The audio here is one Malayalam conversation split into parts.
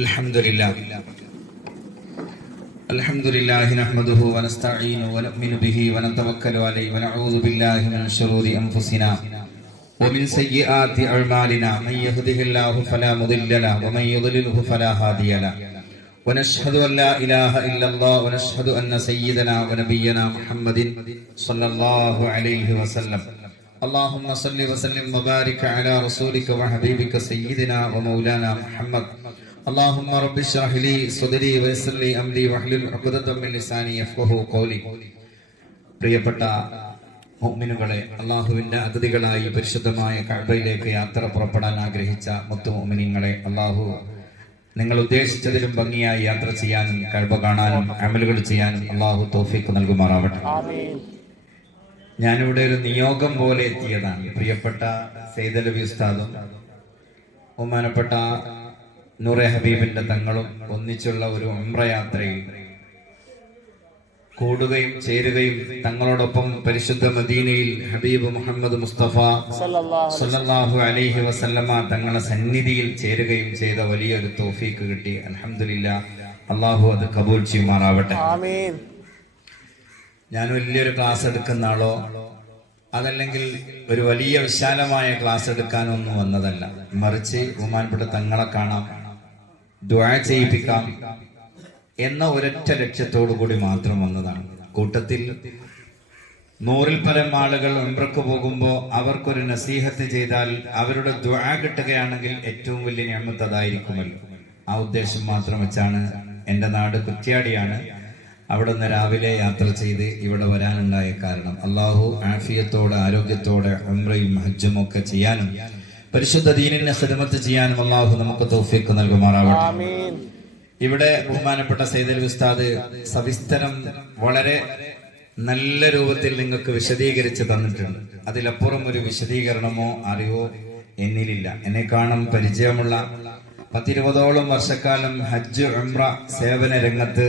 الحمد لله نحمده ونستعينه ونؤمن به ونتوكل عليه ونعوذ بالله من شرور أنفسنا ومن سيئات أعمالنا من يهده الله فلا مضل له ومن يضلله فلا هادي له ونشهد أن لا إله إلا الله ونشهد أن سيدنا ونبينا محمد صلى الله عليه وسلم اللهم صل وسلم وبارك على رسولك وحبيبك سيدنا ومولانا محمد اللهم رب اشرح لي صدري ويسر لي امري واحلل عقدة من لساني يفقهوا قولي. പ്രിയപ്പെട്ട മുഅ്മിനുകളെ, അല്ലാഹുവിന്റെ അതിഥികളായി പരിശുദ്ധമായ കഅബയിലേക്ക് യാത്ര പുറപ്പെടാൻ ആഗ്രഹിച്ച മുത്തു മുഅ്മിനീങ്ങളെ, അല്ലാഹു നിങ്ങൾ ഉദ്ദേശിച്ചതിലും ഭംഗിയായി യാത്ര ചെയ്യാനും കഅബ കാണാനും അമലുകൾ ചെയ്യാനും അല്ലാഹു തൗഫീഖ് നൽകുമാറാവട്ടെ. ഞാനിവിടെ ഒരു നിയോഗം പോലെ എത്തിയതാണ്. പ്രിയപ്പെട്ട സയ്യിദ് അലവി ഉസ്താദും ബഹുമാനപ്പെട്ട നൂറെ ഹബീബിന്റെ തങ്ങളും ഒന്നിച്ചുള്ള ഒരു ഉംറ യാത്രയിൽ കൂടുകയും ചേരുകയും തങ്ങളോടൊപ്പം പരിശുദ്ധ മദീനയിൽ ഹബീബ് മുഹമ്മദ് മുസ്തഫ സല്ലല്ലാഹു അലൈഹി വസല്ലമ തങ്ങളുടെ സന്നിധിയിൽ ചേരുകയും ചെയ്ത വലിയൊരു തൗഫീഖ് കിട്ടി. അൽഹംദുലില്ലാഹ്, അല്ലാഹു അത് കബൂൽ ചെയ്യുമാറാവട്ടെ. ഞാൻ വലിയൊരു ക്ലാസ് എടുക്കുന്ന ആളോ അതല്ലെങ്കിൽ ഒരു വലിയ വിശാലമായ ക്ലാസ് എടുക്കാനൊന്നും വന്നതല്ല. മറിച്ച് ബഹുമാനപ്പെട്ട തങ്ങളെ കാണാം, ദുആ ചെയ്യിപ്പിക്കാം എന്ന ഒരൊറ്റ ലക്ഷ്യത്തോടു കൂടി മാത്രം വന്നതാണ്. കൂട്ടത്തിൽ 100-ൽ പരം ആളുകൾ ഉംറക്ക് പോകുമ്പോൾ അവർക്കൊരു നസീഹത്ത് ചെയ്താൽ അവരുടെ ദുആ കിട്ടുകയാണെങ്കിൽ ഏറ്റവും വലിയ നിഅമത്ത് അതായിരിക്കുമല്ലോ. ആ ഉദ്ദേശം മാത്രം വെച്ചാണ്. എന്റെ നാട് കുറ്റ്യാടിയാണ്. അവിടെ നിന്ന് രാവിലെ യാത്ര ചെയ്ത് ഇവിടെ വരാനുണ്ടായ കാരണം, അള്ളാഹു ആഫിയത്തോടെ ആരോഗ്യത്തോടെ ഉംറയും ഹജ്ജും ഒക്കെ ചെയ്യാനും പരിശുദ്ധ ദീനിനെ ഖിദ്മത്ത് ചെയ്യാനും അള്ളാഹു നമുക്ക് തൗഫീഖ് നൽകുമാറാവട്ടെ. ഇവിടെ ബഹുമാനപ്പെട്ട സയ്യിദ് അലവി ഉസ്താദ് സവിസ്തരം വളരെ നല്ല രൂപത്തിൽ നിങ്ങൾക്ക് വിശദീകരിച്ച് തന്നിട്ടുണ്ട്. അതിലപ്പുറം ഒരു വിശദീകരണമോ അറിവോ എന്നിലില്ല. എന്നെ കാണും പരിചയമുള്ള 10-20ഓളം വർഷക്കാലം ഹജ്ജ് ഉംറ സേവന രംഗത്ത്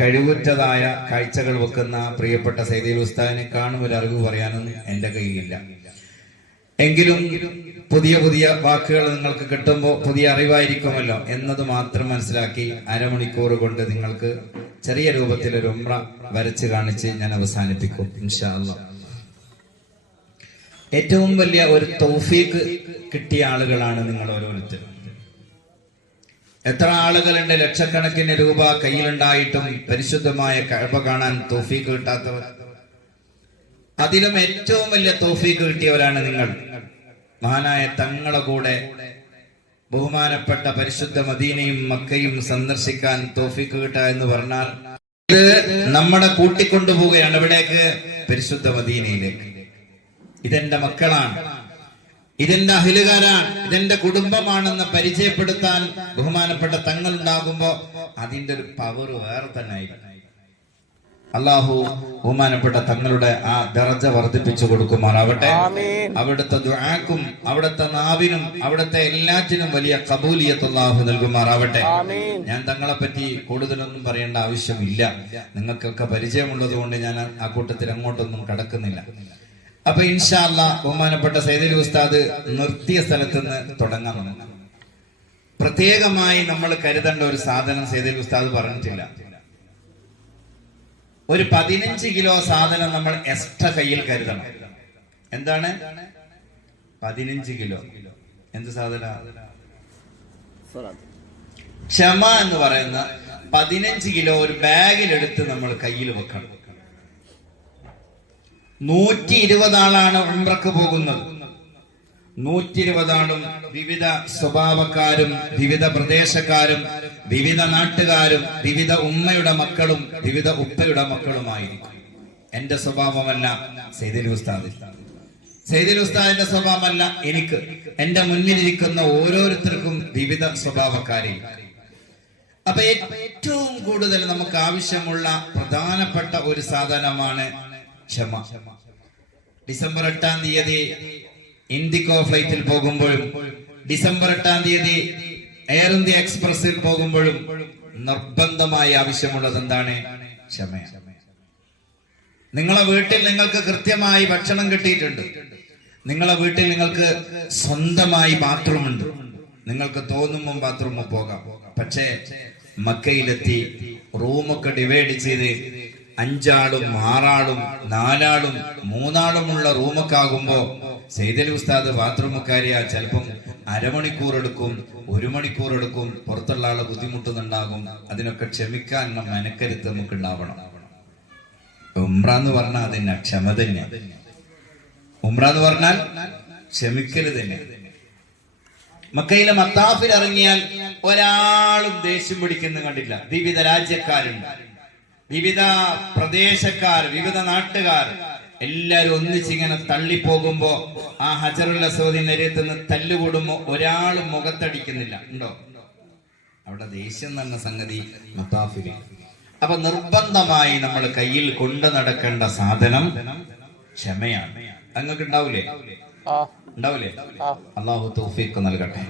കഴിവുറ്റതായ കാഴ്ചകൾ വെക്കുന്ന പ്രിയപ്പെട്ട സയ്യിദ് അലവി ഉസ്താദിനെ കാണും ഒരു അറിവ് പറയാനൊന്നും എന്റെ കയ്യിലില്ല. എങ്കിലും പുതിയ പുതിയ വാക്കുകൾ നിങ്ങൾക്ക് കിട്ടുമ്പോൾ പുതിയ അറിവായിരിക്കുമല്ലോ എന്നത് മാത്രം മനസ്സിലാക്കി അരമണിക്കൂർ കൊണ്ട് നിങ്ങൾക്ക് ചെറിയ രൂപത്തിൽ ഒരു ഉംറ വരച്ച് കാണിച്ച് ഞാൻ അവസാനിപ്പിക്കും ഇൻഷാ അല്ലാഹ്. ഏറ്റവും വലിയ ഒരു തൗഫീഖ് കിട്ടിയ ആളുകളാണ് നിങ്ങൾ ഓരോരുത്തരും. എത്ര ആളുകളുണ്ട് ലക്ഷക്കണക്കിന് രൂപ കയ്യിലുണ്ടായിട്ടും പരിശുദ്ധമായ കഅബ കാണാൻ തൗഫീഖ് കിട്ടാത്തവർ? അതിലും ഏറ്റവും വലിയ തൗഫീഖ് കിട്ടിയവരാണ് നിങ്ങൾ. മഹാനായ തങ്ങളെ കൂടെ ബഹുമാനപ്പെട്ട പരിശുദ്ധ മദീനയും മക്കയും സന്ദർശിക്കാൻ തൗഫീഖ് കിട്ടുക എന്ന് പറഞ്ഞാൽ ഇത് നമ്മളെ കൂട്ടിക്കൊണ്ടുപോവുകയാണ്. എവിടേക്ക്? പരിശുദ്ധ മദീനയിലേക്ക്. ഇതെന്റെ മക്കളാണ്, ഇതെന്റെ അഹിലുകാരാണ്, ഇതെന്റെ കുടുംബമാണെന്ന് പരിചയപ്പെടുത്താൻ ബഹുമാനപ്പെട്ട തങ്ങൾ ഉണ്ടാകുമ്പോ അതിന്റെ ഒരു പവർ വേറെ തന്നെ ആയിരിക്കും. അള്ളാഹു ബഹുമാനപ്പെട്ട തങ്ങളുടെ ആ ദർജ വർദ്ധിപ്പിച്ചു കൊടുക്കുമാറാവട്ടെ. അവിടുത്തെ ദുആക്കും അവിടുത്തെ നാവിനും അവിടുത്തെ എല്ലാറ്റിനും വലിയ ഖബൂലിയത്ത് അള്ളാഹു നൽകുമാറാവട്ടെ. ഞാൻ തങ്ങളെ പറ്റി കൂടുതലൊന്നും പറയേണ്ട ആവശ്യമില്ല, നിങ്ങൾക്കൊക്കെ പരിചയമുള്ളത് കൊണ്ട് ഞാൻ ആ കൂട്ടത്തിൽ അങ്ങോട്ടൊന്നും കടക്കുന്നില്ല. അപ്പൊ ഇൻഷാ അല്ലാഹ് ബഹുമാനപ്പെട്ട സയ്യിദ് അലവി ഉസ്താദ് നിർത്തിയ സ്ഥലത്ത് നിന്ന് തുടങ്ങാം. പ്രത്യേകമായി നമ്മൾ കരുതേണ്ട ഒരു സാധനം സയ്യിദ് അലവി ഉസ്താദ് പറഞ്ഞിട്ടില്ല. ഒരു 15 കിലോ സാധനം നമ്മൾ എക്സ്ട്രാ കയ്യിൽ കരുതണം. എന്താണ് 15 കിലോ? എന്ത് സാധന? ക്ഷമ എന്ന് പറയുന്ന 15 കിലോ ഒരു ബാഗിലെടുത്ത് നമ്മൾ കയ്യിൽ വെക്കണം. 120 ആളാണ് ഉംറക്ക് പോകുന്നത്. 120 ആളും വിവിധ സ്വഭാവക്കാരും വിവിധ പ്രദേശക്കാരും വിവിധ നാട്ടുകാരും വിവിധ ഉമ്മയുടെ മക്കളും വിവിധ ഉപ്പയുടെ മക്കളുമായിരിക്കും. എന്റെ സ്വഭാവമല്ല സയ്യിദ് അലവി ഉസ്താദ്, സയ്യിദ് അലവി ഉസ്താദിന്റെ സ്വഭാവമല്ല എനിക്ക്. എന്റെ മുന്നിലിരിക്കുന്ന ഓരോരുത്തർക്കും വിവിധ സ്വഭാവക്കാരെ. അപ്പൊ ഏറ്റവും കൂടുതൽ നമുക്ക് ആവശ്യമുള്ള പ്രധാനപ്പെട്ട ഒരു സാധനമാണ് ക്ഷമ. ഡിസംബർ 8-ാം തീയതി ഇൻഡിഗോ ഫ്ലൈറ്റിൽ പോകുമ്പോഴും ഡിസംബർ 8-ാം തീയതി എയർ ഇന്ത്യ എക്സ്പ്രസിൽ പോകുമ്പോഴും നിർബന്ധമായി ആവശ്യമുള്ളത് എന്താണ്? ക്ഷമ. നിങ്ങളെ വീട്ടിൽ നിങ്ങൾക്ക് കൃത്യമായി ഭക്ഷണം കിട്ടിയിട്ടുണ്ട്, നിങ്ങളെ വീട്ടിൽ നിങ്ങൾക്ക് സ്വന്തമായി ബാത്റൂം ഉണ്ട്, നിങ്ങൾക്ക് തോന്നുമ്പോൾ ബാത്റൂമിൽ പോകാം. പക്ഷേ മക്കയിലെത്തി റൂമൊക്കെ ഡിവൈഡ് ചെയ്ത് 5 ആളും 6 ആളും 4 ആളും 3 ആളുമുള്ള റൂമൊക്കെ ആകുമ്പോ സൈദലി ഉസ്താദ് ബാത്റൂമക്കാരിയാ ചിലപ്പം അരമണിക്കൂർ എടുക്കും, 1 മണിക്കൂർ എടുക്കും. പുറത്തുള്ള ആളെ ബുദ്ധിമുട്ടുന്നുണ്ടാകും. അതിനൊക്കെ ക്ഷമിക്കാനുള്ള മനക്കരുത്ത് നമുക്ക് ഉണ്ടാവണം. ഉംറ എന്ന് പറഞ്ഞാൽ അതിന് ക്ഷമ തന്നെ. ഉംറ എന്ന് പറഞ്ഞാൽ ക്ഷമിക്കല് തന്നെ. മക്കയിലെ മത്താഫിൽ ഇറങ്ങിയാൽ ഒരാളും ദേഷ്യം പിടിക്കുന്ന കണ്ടില്ല. വിവിധ രാജ്യക്കാരുണ്ട്, വിവിധ പ്രദേശക്കാർ, വിവിധ നാട്ടുകാർ എല്ലാരും ഒന്നിച്ചിങ്ങനെ തള്ളിപ്പോകുമ്പോ ആ ഹജറുൽ അസ്വദിന്റെ അരിയത്തുനിന്ന് തല്ലുകൂടുമ്പോ ഒരാളും മുഖത്തടിക്കുന്നില്ല. ഉണ്ടോ? അവിടെ ദേഷ്യം തന്നെ സംഗതി മത്താഫില്. അപ്പൊ നിർബന്ധമായി നമ്മൾ കയ്യിൽ കൊണ്ടു നടക്കേണ്ട സാധനം ക്ഷമയാണ്. നിങ്ങൾക്ക് ഉണ്ടാവൂലേ? ഉണ്ടാവൂലേ? അള്ളാഹു തൗഫീഖ് നൽകട്ടെ.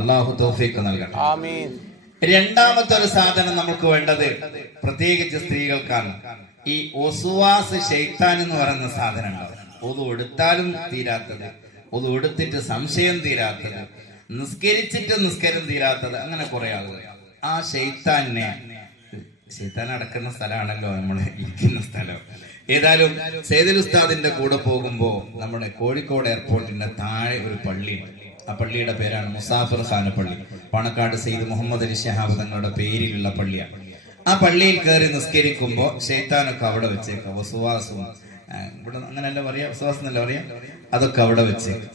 അള്ളാഹു തൗഫീഖ് നൽകട്ടെ. രണ്ടാമത്തെ ഒരു സാധനം നമുക്ക് വേണ്ടത് പ്രത്യേകിച്ച് സ്ത്രീകൾക്കാണ്. ഈ ഒസുവാസ് ശൈത്താൻ എന്ന് പറയുന്ന സാധനം ഉണ്ടാവും. ഒതു എടുത്താലും തീരാത്തത്, ഒതു എടുത്തിട്ട് സംശയം തീരാത്തത്, നിസ്കരിച്ചിട്ട് നിസ്കാരം തീരാത്തത്, അങ്ങനെ കുറെ ആളുകൾ. ആ ശൈത്താൻ അടക്കുന്ന സ്ഥലമാണല്ലോ നമ്മൾ ഇരിക്കുന്ന സ്ഥലം. ഏതായാലും സൈദുൽ ഉസ്താദിന്റെ കൂടെ പോകുമ്പോ നമ്മുടെ കോഴിക്കോട് എയർപോർട്ടിന്റെ താഴെ ഒരു പള്ളിയുണ്ട്. ആ പള്ളിയുടെ പേരാണ് മുസാഫിർ ഖാന പള്ളി. പാണക്കാട് സെയ്ദ് മുഹമ്മദ് അലി ശിഹാബ് തങ്ങളുടെ പേരിലുള്ള പള്ളിയാണ്. ആ പള്ളിയിൽ കയറി നിസ്കരിക്കുമ്പോ ശൈത്താനൊക്കെ അവിടെ വെച്ചേക്കാം. വസുവാസും ഇവിടെ അങ്ങനെയല്ല പറയാ, വസുവാസം എന്നല്ല പറയാ, അതൊക്കെ അവിടെ വെച്ചേക്കും.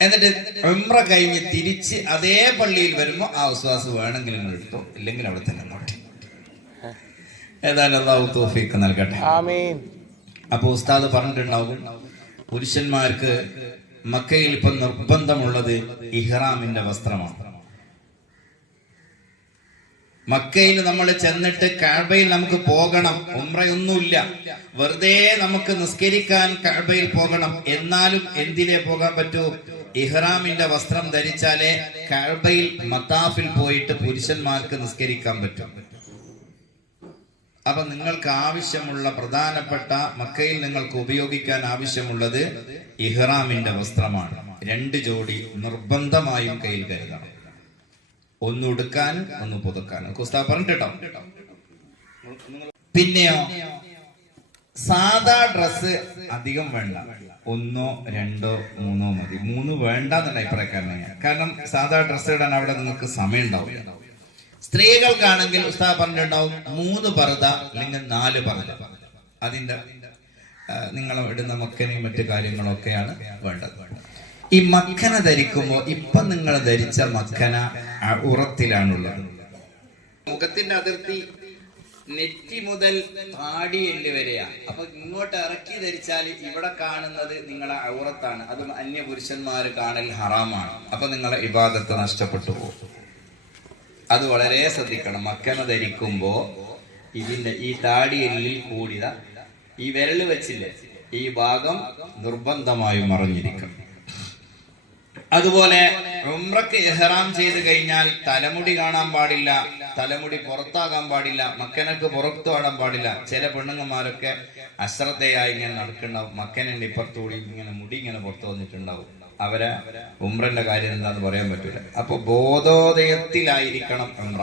എന്നിട്ട് ഉംറ കഴിഞ്ഞ് തിരിച്ച് അതേ പള്ളിയിൽ വരുമ്പോ ആ വസുവാസ് വേണമെങ്കിൽ നിങ്ങൾ എടുത്തോ, ഇല്ലെങ്കിൽ അവിടെ തന്നെ നോട്ടെ. ഏതായാലും അല്ലാഹു തൗഫീഖ് നൽകട്ടെ. അപ്പൊ ഉസ്താദ് പറഞ്ഞിട്ടുണ്ടാവും, പുരുഷന്മാർക്ക് മക്കയിൽ ഇപ്പൊ നിർബന്ധമുള്ളത് ഇഹ്റാമിന്റെ വസ്ത്രമാണ്. മക്കയിൽ നമ്മൾ ചെന്നിട്ട് കഅബയിൽ നമുക്ക് പോകണം. ഉംറയൊന്നുമില്ല, വെറുതെ നമുക്ക് നിസ്കരിക്കാൻ കഅബയിൽ പോകണം. എന്നാലും എന്തിലേ പോകാൻ പറ്റൂ? ഇഹ്റാമിന്റെ വസ്ത്രം ധരിച്ചാലേ കഅബയിൽ മത്താഫിൽ പോയിട്ട് പുരുഷന്മാർക്ക് നിസ്കരിക്കാൻ പറ്റും. അപ്പൊ നിങ്ങൾക്ക് ആവശ്യമുള്ള പ്രധാനപ്പെട്ട മക്കയിൽ നിങ്ങൾക്ക് ഉപയോഗിക്കാൻ ആവശ്യമുള്ളത് ഇഹ്റാമിന്റെ വസ്ത്രമാണ്. 2 ജോഡി നിർബന്ധമായും കയ്യിൽ കരുതണം. ഒന്ന് ഉടുക്കാനും ഒന്ന് പുതുക്കാനും. ഉസ്താദ് പറഞ്ഞിട്ടോ. പിന്നെയോ സാധാ ഡ്രസ്സ് അധികം വേണ്ട, 1 2 3 മതി. 3 വേണ്ട എന്നുള്ള അഭിപ്രായക്കാരനാണ്. കാരണം സാധാ ഡ്രസ്സ് ഇടാൻ അവിടെ നിങ്ങൾക്ക് സമയം ഉണ്ടാവില്ല. സ്ത്രീകൾക്കാണെങ്കിൽ ഉസ്താദ് പറഞ്ഞിട്ടുണ്ടാവും 3 പർദ അല്ലെങ്കിൽ 4 പർദ. അതിന്റെ നിങ്ങൾ ഇടുന്ന മക്കനയും മറ്റു കാര്യങ്ങളൊക്കെയാണ് വേണ്ടത്. ഈ മക്കന ധരിക്കുമ്പോ ഇപ്പൊ നിങ്ങൾ ധരിച്ച മക്കന ഉറത്തിലാണുള്ളത്. മുഖത്തിന്റെ അതിർത്തി നെറ്റി മുതൽ താടിയെല്ല് വരെയാണ്. അപ്പൊ ഇങ്ങോട്ട് ഇറക്കി ധരിച്ചാൽ ഇവിടെ കാണുന്നത് നിങ്ങളെ ഔറത്താണ്. അത് അന്യ പുരുഷന്മാര് കാണൽ ഹറാമാണ്. അപ്പൊ നിങ്ങളെ ഇബാദത്ത് നഷ്ടപ്പെട്ടു പോകും. അത് വളരെ ശ്രദ്ധിക്കണം. മക്കന ധരിക്കുമ്പോ ഇതിന്റെ ഈ താടിയെല്ലിൽ കൂടിയ ഈ വിരല് വെച്ചില്ലേ, ഈ ഭാഗം നിർബന്ധമായും മറഞ്ഞിരിക്കണം. അതുപോലെ ഉംറക്ക് ഇഹ്റാം ചെയ്ത് കഴിഞ്ഞാൽ തലമുടി കാണാൻ പാടില്ല, തലമുടി പുറത്താകാൻ പാടില്ല, മക്കനക്ക് പുറത്തു ആടാൻ പാടില്ല. ചില പെണ്ണുങ്ങന്മാരൊക്കെ അശ്രദ്ധയായി ഇങ്ങനെ നടക്കുന്നുണ്ടാവും. മക്കനുണ്ട് ഇപ്പുറത്തുകൂടി ഇങ്ങനെ മുടി ഇങ്ങനെ പുറത്തു വന്നിട്ടുണ്ടാവും. അവരെ ഉംറന്റെ കാര്യം എന്താന്ന് പറയാൻ പറ്റൂല. അപ്പൊ ബോധോദയത്തിലായിരിക്കണം ഉംറ.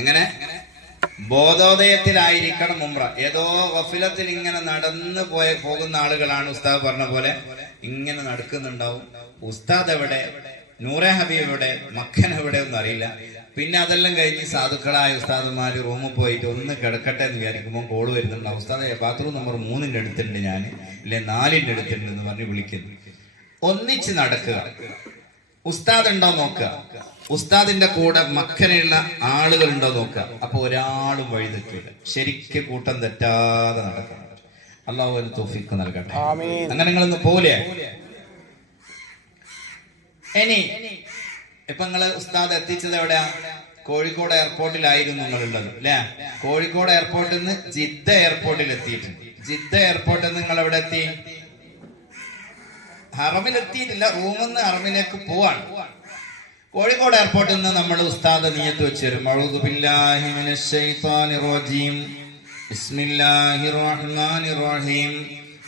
എങ്ങനെ? ബോധോദയത്തിലായിരിക്കണം ഉംറ. ഏതോ ഗഫലത്തിൽ ഇങ്ങനെ നടന്നു പോകുന്ന ആളുകളാണ് ഉസ്താദ് പറഞ്ഞ പോലെ ഇങ്ങനെ നടക്കുന്നുണ്ടാവും. ഉസ്താദ് എവിടെ, നൂറെ ഹബീബ് എവിടെ, മക്കൻ എവിടെ ഒന്നും അറിയില്ല. പിന്നെ അതെല്ലാം കഴിഞ്ഞ് സാധുക്കളായ ഉസ്താദന്മാര് റൂമിൽ പോയിട്ട് ഒന്ന് കിടക്കട്ടെ എന്ന് വിചാരിക്കുമ്പോൾ കോള് വരുന്നുണ്ടാവും. ഉസ്താദ് ബാത്റൂം നമ്പർ 3 എടുത്തിട്ടുണ്ട് ഞാൻ, ഇല്ലെ 4 എടുത്തിട്ടുണ്ട് എന്ന് പറഞ്ഞ് വിളിക്കുന്നു. ഒന്നിച്ച് നടക്കുക. ഉസ്താദ് ഉണ്ടോ നോക്കുക, ഉസ്താദിന്റെ കൂടെ മക്കനുള്ള ആളുകൾ ഉണ്ടോ നോക്കുക. അപ്പൊ ഒരാളും വഴി തെറ്റില്ല. ശരിക്കും കൂട്ടം തെറ്റാതെ നടക്കണം. അല്ലാഹു തൗഫീഖ് നൽകട്ടെ. അങ്ങനെ നിങ്ങളൊന്ന് പോലെ. ഇനി ഇപ്പൊ നിങ്ങള് ഉസ്താദ് എത്തിച്ചത് എവിടെയാ? കോഴിക്കോട് എയർപോർട്ടിലായിരുന്നു നിങ്ങളുള്ളത് അല്ലെ? കോഴിക്കോട് എയർപോർട്ടിൽ നിന്ന് ജിദ്ദ എയർപോർട്ടിൽ എത്തിയിട്ടുണ്ട്. ജിദ്ദ എയർപോർട്ടിൽ നിന്ന് നിങ്ങൾ എവിടെ എത്തി? ഹറമിലെത്തിയിട്ടില്ല, റൂമിൽ നിന്ന് ഹറമിലേക്ക് പോവാണ്. കോഴിക്കോട് എയർപോർട്ടിൽ നിന്ന് നമ്മൾ ഉസ്താദ് നിയത്ത് വെച്ച് വരും. അഊദു ബില്ലാഹി മിനശ് ശൈത്വാനിർ റജീം ബിസ്മില്ലാഹിർ റഹ്മാനിർ റഹീം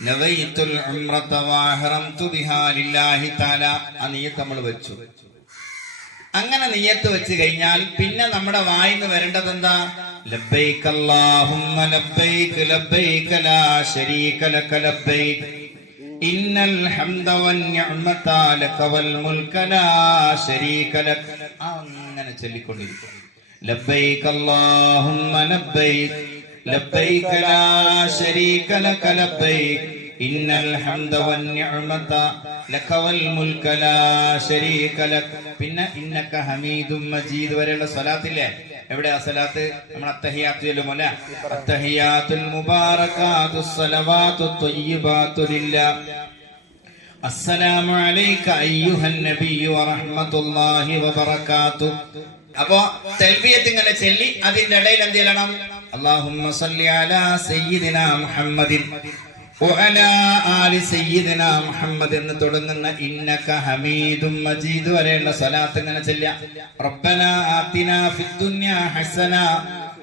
നവൈതുൽ ഉംറത വഅഹ്റംതു ബിഹാ ലില്ലാഹി തആല. ആ നിയത്ത് നമ്മൾ വെച്ചു. അങ്ങനെ നിയ്യത്ത് വെച്ച് കഴിഞ്ഞാൽ പിന്നെ നമ്മുടെ വായിന്ന് വരേണ്ടത് എന്താ? ലബ്ബൈക അല്ലാഹുമ്മ ലബ്ബൈക ലബ്ബൈക ലാ ശരീക ലക ലബ്ബൈക ഇന്നൽ ഹംദ വൻ നിഅമത ലക വൽ മുൽക ലാ ശരീക ലക. അങ്ങനെ ചൊല്ലിക്കൊണ്ടിരിക്കും. ലബ്ബൈക അല്ലാഹുമ്മ ലബ്ബൈക ലബ്ബൈക ലാ ശരീക ലക ലബ്ബൈക ഇന്നൽ ഹംദ വൻ നിഅമത ലക വൽ മുൽക ലാ ശരീക ലക. പിന്നെ ഇന്നക ഹമീദും മജീദ് വരെയുള്ള സ്വലാത്തില്ലേ? എവിടെയാ സ്വലാത്ത്? നമ്മൾ അത്തഹിയാത്ത് ചൊല്ലുമല്ലേ? അത്തഹിയാത്തുൽ മുബാറകാതുസ് സ്വലവാതു ത്വയ്യിബാതു ലില്ലാഹ് അസ്സലാമു അലൈക അയ്യുഹൻ നബിയ്യു വറഹ്മത്തുള്ളാഹി വബറകാതുഹു. അപ്പോ തൽബിയത്ത് ഇങ്ങനെ ചൊല്ലി അതിന്റെ ഇടയിൽ എന്ത് ചെയ്യണം? അല്ലാഹുമ്മ സ്വല്ലി അലാ സയ്യിദിനാ മുഹമ്മദിൻ വഅലാ ആലി സയ്യിദിനാ മുഹമ്മദ് എന്ന് തുടങ്ങുന്ന ഇന്നക ഹമീദും മജീദ് വരെയുള്ള സ്വലാത്ത് ഇങ്ങനെ ചൊല്ലുക. റബ്ബനാ ആതിനാ ഫിദ്ദുനിയാ ഹസന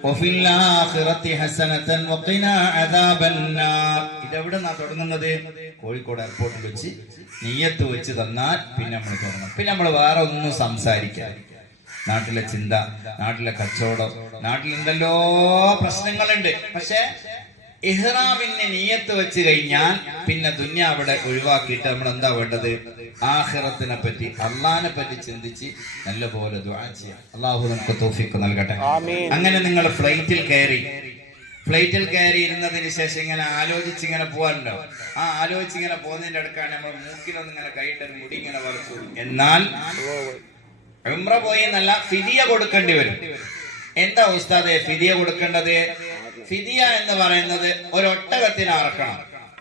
വഫിൽ ആഖിറതി ഹസനതൻ വഖിനാ അദാബന്നാർ. ഇതെവിടെന്നാ തുടങ്ങുന്നത്? കോഴിക്കോട് എയർപോർട്ടിൽ വെച്ച് നിയ്യത്ത് വെച്ച് തന്നാൽ പിന്നെ നമ്മൾ തുടങ്ങും. പിന്നെ നമ്മൾ വേറെ ഒന്നും സംസാരിക്കാം. നാട്ടിലെ ചിന്ത, നാട്ടിലെ കച്ചവടം, നാട്ടിലെന്തല്ലോ പ്രശ്നങ്ങളുണ്ട്. പക്ഷെ ഇഹ്റാമിനെ നിയ്യത്ത് വെച്ച് കഴിഞ്ഞാൽ പിന്നെ ദുനിയാവിടെ ഒഴിവാക്കിയിട്ട് നമ്മൾ എന്താ വേണ്ടത്? ആഖിറത്തിനെ പറ്റി, അള്ളാഹിനെ പറ്റി ചിന്തിച്ച് നല്ലപോലെ ദുആ ചെയ്യാം. അള്ളാഹു നമുക്ക് തൗഫീഖ് നൽകട്ടെ. അങ്ങനെ നിങ്ങൾ ഫ്ലൈറ്റിൽ കയറി ഇരുന്നതിന് ശേഷം ഇങ്ങനെ ആലോചിച്ചിങ്ങനെ പോകാനുണ്ടോ? ആ ആലോചിച്ചിങ്ങനെ പോകുന്നതിന്റെ അടുക്കാണ് നമ്മൾ മൂക്കിലൊന്നും ഇങ്ങനെ കൈയിട്ടൊരു മുടി ഇങ്ങനെ വറുത്തു. എന്നാൽ ഉംറ പോയി എന്നല്ല, ഫിദിയ കൊടുക്കേണ്ടി വരും. എന്താ ഉസ്താദേ ഫിദിയ കൊടുക്കേണ്ടത്? ഫിദിയ എന്ന് പറയുന്നത് ഒരൊട്ടകത്തിന് അറക്കണം,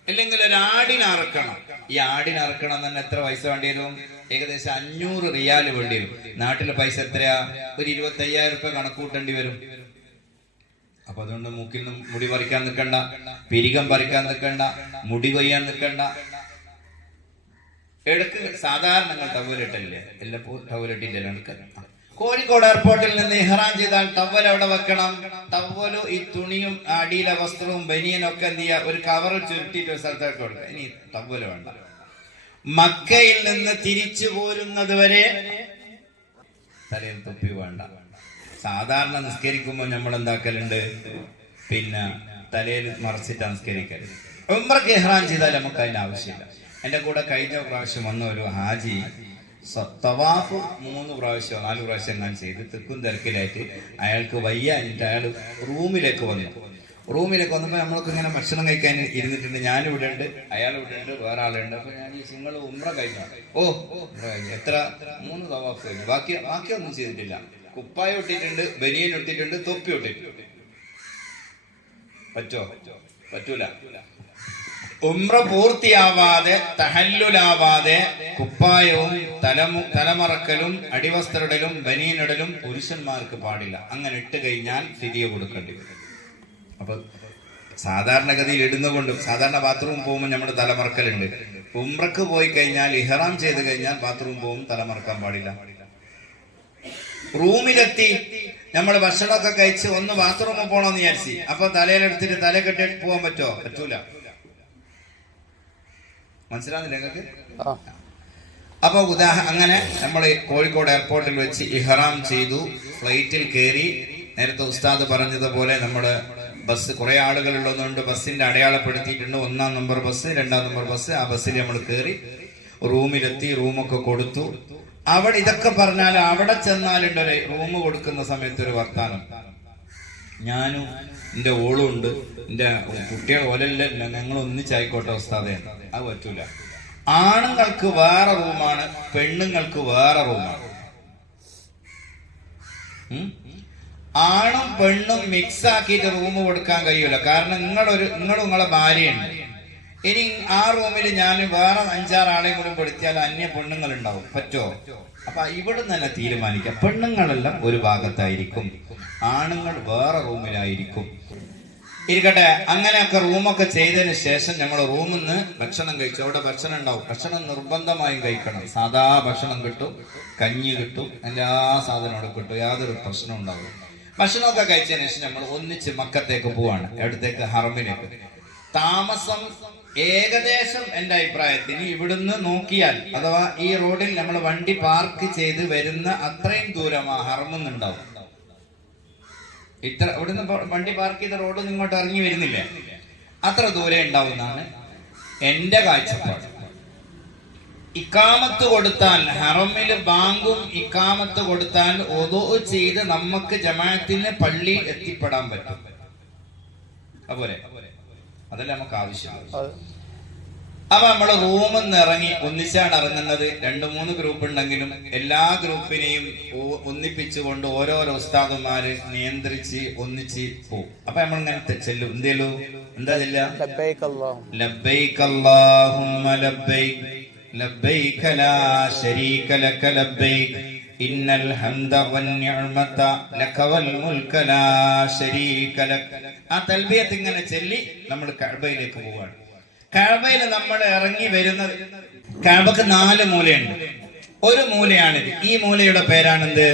അല്ലെങ്കിൽ ഒരു ആടിന് അറക്കണം. ഈ ആടിന് അറക്കണം തന്നെ എത്ര പൈസ വേണ്ടി വരും? ഏകദേശം 500 റിയാല് വേണ്ടി വരും. നാട്ടിലെ പൈസ എത്രയാ? ഒരു 25,000 രൂപ കണക്കൂട്ടേണ്ടി വരും. അപ്പൊ അതുകൊണ്ട് മൂക്കിൽ നിന്ന് മുടി പറിക്കാൻ നിൽക്കണ്ട, പിരികം പറിക്കാൻ നിൽക്കണ്ട, മുടി കൊയ്യാൻ നിൽക്കണ്ട. എടുക്ക് സാധാരണ ടവലിട്ടല്ലേ? എല്ലപ്പോഴും ടവലിട്ടില്ല. കോഴിക്കോട് എയർപോർട്ടിൽ നിന്ന് ഇഹ്റാം ചെയ്താൽ ടവൽ എവിടെ വെക്കണം? ടവലും ഈ തുണിയും അടിയിലെ വസ്ത്രവും ബനിയനും ഒക്കെ എന്ത് ചെയ്യുക? ഒരു കവറിൽ ചുരുട്ടിയിട്ട് ഒരു സ്ഥലത്തേക്ക് കൊടുക്കുക. ഇനി ടവല് വേണ്ട. മക്കയിൽ നിന്ന് തിരിച്ചു പോരുന്നത് വരെ തലയിൽ തൊപ്പി വേണ്ട. സാധാരണ നിസ്കരിക്കുമ്പോൾ നമ്മൾ എന്താക്കലുണ്ട്? പിന്നെ തലയിൽ മറച്ചിട്ട് നിസ്കരിക്കൽ. ഉംറക്ക് ഇഹ്റാം ചെയ്താൽ നമുക്ക് അതിന്റെ ആവശ്യമില്ല. എന്റെ കൂടെ കഴിഞ്ഞ പ്രാവശ്യം വന്ന ഒരു ഹാജി തവാഫ് 3 പ്രാവശ്യം 4 പ്രാവശ്യം ഞാൻ ചെയ്ത് തിക്കും തിരക്കിലായിട്ട് അയാൾക്ക് വയ്യ. എന്നിട്ട് അയാൾ റൂമിലേക്ക് വന്നപ്പോൾ നമ്മൾക്ക് ഇങ്ങനെ ഭക്ഷണം കഴിക്കാൻ ഇരുന്നിട്ടുണ്ട്. ഞാനിവിടെ ഉണ്ട്, അയാൾ ഇവിടെ ഉണ്ട്, വേറെ ആളുണ്ട്. അപ്പൊ ഞാൻ ഈ നിങ്ങൾ ഉംറ കഴിഞ്ഞു? ഓ ഉംറ കഴിഞ്ഞു. എത്ര? 3 തവാഫ് കഴിഞ്ഞു. ബാക്കിയൊന്നും ചെയ്തിട്ടില്ല. കുപ്പായ ഇട്ടിട്ടുണ്ട്, ബനിയൻ ഇട്ടിട്ടുണ്ട്, തൊപ്പി ഇട്ടിട്ടുണ്ട്. പറ്റൂല. ഉംറ പൂർത്തിയാവാതെ, തഹല്ലുലാവാതെ കുപ്പായവും തലമറക്കലും അടിവസ്ത്രയിടലും ബനിയനിടലും പുരുഷന്മാർക്ക് പാടില്ല. അങ്ങനെ ഇട്ട് കഴിഞ്ഞാൽ ഫിദിയ കൊടുക്കേണ്ടി വരും. അപ്പൊ സാധാരണഗതിയിൽ ഇടുന്നുകൊണ്ട് സാധാരണ ബാത്റൂം പോകുമ്പോൾ നമ്മുടെ തലമറക്കലുണ്ട്. ഉംറക്ക് പോയി കഴിഞ്ഞാൽ ഇഹ്റാം ചെയ്ത് കഴിഞ്ഞാൽ ബാത്റൂം പോകും, തലമറക്കാൻ പാടില്ല. റൂമിലെത്തി നമ്മൾ ഭക്ഷണമൊക്കെ കഴിച്ച് ഒന്ന് ബാത്റൂമിൽ പോകണമെന്ന് വിചാരിച്ചു. അപ്പൊ തലയിലെടുത്തിട്ട് തല കെട്ടിട്ട് പോകാൻ പറ്റുമോ? പറ്റൂല. മനസ്സിലാകുന്നില്ല നിങ്ങൾക്ക്? അപ്പൊ അങ്ങനെ നമ്മൾ കോഴിക്കോട് എയർപോർട്ടിൽ വെച്ച് ഇഹ്റാം ചെയ്തു, ഫ്ലൈറ്റിൽ കയറി. നേരത്തെ ഉസ്താദ് പറഞ്ഞതുപോലെ നമ്മുടെ ബസ് കുറെ ആളുകൾ ഉള്ളതുകൊണ്ട് ബസ്സിന്റെ അടയാളപ്പെടുത്തിയിട്ടുണ്ട്. 1-ാം നമ്പർ ബസ്, 2-ാം നമ്പർ ബസ്. ആ ബസ്സിൽ നമ്മൾ കയറി റൂമിലെത്തി, റൂമൊക്കെ കൊടുത്തു. അവിടെ ഇതൊക്കെ പറഞ്ഞാൽ അവിടെ ചെന്നാലുണ്ടൊരു റൂം കൊടുക്കുന്ന സമയത്ത് ഒരു വർത്താനം. ഞാനും എന്റെ ഓളും ഉണ്ട്, എന്റെ കുട്ടികൾ ഓലല്ല, ഞങ്ങൾ ഒന്നിച്ചായിക്കോട്ടെ ഉസ്താദേ. അത് പറ്റൂല. ആണുങ്ങൾക്ക് വേറെ റൂമാണ്, പെണ്ണുങ്ങൾക്ക് വേറെ റൂമാണ്. ആണും പെണ്ണും മിക്സ് ആക്കിയിട്ട് റൂം കൊടുക്കാൻ കഴിയൂല. കാരണം നിങ്ങളും നിങ്ങളെ ഭാര്യയുണ്ട്. ഇനി ആ റൂമിൽ ഞാൻ വേറെ 5-6 ആളെയും കൂടി പെടുത്തിയാൽ അന്യ പെണ്ണുങ്ങൾ ഉണ്ടാവും. പറ്റോ? അപ്പൊ ഇവിടെ തന്നെ തീരുമാനിക്കാം. പെണ്ണുങ്ങളെല്ലാം ഒരു ഭാഗത്തായിരിക്കും, ആണുങ്ങൾ വേറെ റൂമിലായിരിക്കും. ഇരിക്കട്ടെ. അങ്ങനെയൊക്കെ റൂമൊക്കെ ചെയ്തതിന് ശേഷം ഞങ്ങൾ റൂമിൽ നിന്ന് ഭക്ഷണം കഴിച്ചു. അവിടെ ഭക്ഷണം ഉണ്ടാവും. ഭക്ഷണം നിർബന്ധമായും കഴിക്കണം. സാധാ ഭക്ഷണം കിട്ടും, കഞ്ഞി കിട്ടും, എല്ലാ സാധനവും അവിടെ കിട്ടും. യാതൊരു പ്രശ്നവും ഉണ്ടാവും. ഭക്ഷണമൊക്കെ കഴിച്ചതിന് ശേഷം നമ്മൾ ഒന്നിച്ച് മക്കത്തേക്ക് പോവാണ്. എവിടത്തേക്ക്? ഹറമിലേക്ക്. താമസം ഏകദേശം എന്റെ അഭിപ്രായത്തിന് ഇവിടുന്ന് നോക്കിയാൽ, അഥവാ ഈ റോഡിൽ നമ്മൾ വണ്ടി പാർക്ക് ചെയ്ത് വരുന്ന അത്രയും ദൂരം ആ ഹറമുന്നുണ്ടാവും. ഇവിടുന്ന് വണ്ടി പാർക്ക് ചെയ്ത റോഡ് ഇങ്ങോട്ട് ഇറങ്ങി വരുന്നില്ലേ, അത്ര ദൂരം ഉണ്ടാവുന്നതാണ് എന്റെ കാഴ്ചപ്പാട്. ഇക്കാമത്ത് കൊടുത്താൽ, ഹറമില് ബാങ്കും ഇക്കാമത്ത് കൊടുത്താൽ ഒദു ചെയ്ത് നമുക്ക് ജമാഅത്തിന് പള്ളി എത്തിപ്പെടാൻ പറ്റും. അതുപോലെ അതല്ല നമുക്ക് ആവശ്യം. അപ്പൊ നമ്മള് റൂമിൽ നിന്ന് ഇറങ്ങി ഒന്നിച്ചാണ് ഇറങ്ങുന്നത്. 2-3 ഗ്രൂപ്പ് ഉണ്ടെങ്കിലും എല്ലാ ഗ്രൂപ്പിനെയും ഒന്നിപ്പിച്ചുകൊണ്ട് ഓരോരോ ഉസ്താദുമാര് നിയന്ത്രിച്ച് ഒന്നിച്ച് പോവും. അപ്പൊ നമ്മൾ ഇങ്ങനെ ചെല്ലും. എന്തേലു എന്താ ചെല്ലുക? ലബ്ബൈക അല്ലാഹുമ്മ ലബ്ബൈക ലബ്ബൈക ലാ ശരീക ലക ലബ്ബൈക ഇന്നൽ ഹംദ വന്നിഅമത ലക വൽ മുൽക ലാ ശരീക ലക. ആ തൽബിയത്ത് ഇങ്ങനെ ചൊല്ലി നമ്മൾ കഅബയിലേക്ക് പോവാണ്. കഅബയിൽ നമ്മൾ ഇറങ്ങി വരുന്നത്, കഅബക്ക് 4 മൂലയുണ്ട്. ഒരു മൂലയാണിത്. ഈ മൂലയുടെ പേരാണെന്ത്?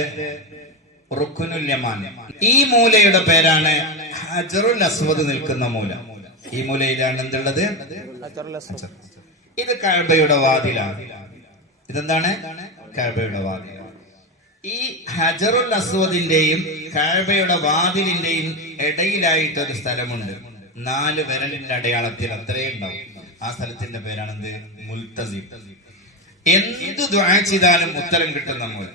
റുക്നുൽ യമാൻ. ഈ മൂലയുടെ പേരാണ് ഹജറുൽ അസ്വദ് നിൽക്കുന്ന മൂല. ഈ മൂലയിലാണ് എന്തുള്ളത്? ഇത് കഅബയുടെ വാതിലാണ്. ഇതെന്താണ്? കഅബയുടെ വാതിൽ. ഈ ഹജറുൽ അസ്വദിന്റെയും കഅബയുടെ വാതിലിന്റെയും ഇടയിലായിട്ട് ഒരു സ്ഥലമുണ്ട്. 4 വിരലിന്റെ അടയാളത്തിൽ അത്രേ ഉണ്ടാവും. ആ സ്ഥലത്തിന്റെ പേരാണെന്ത്? മുൽത്തസിം. എന്ത് ദുആ ചെയ്താലും ഉത്തരം കിട്ടുന്ന മൂല.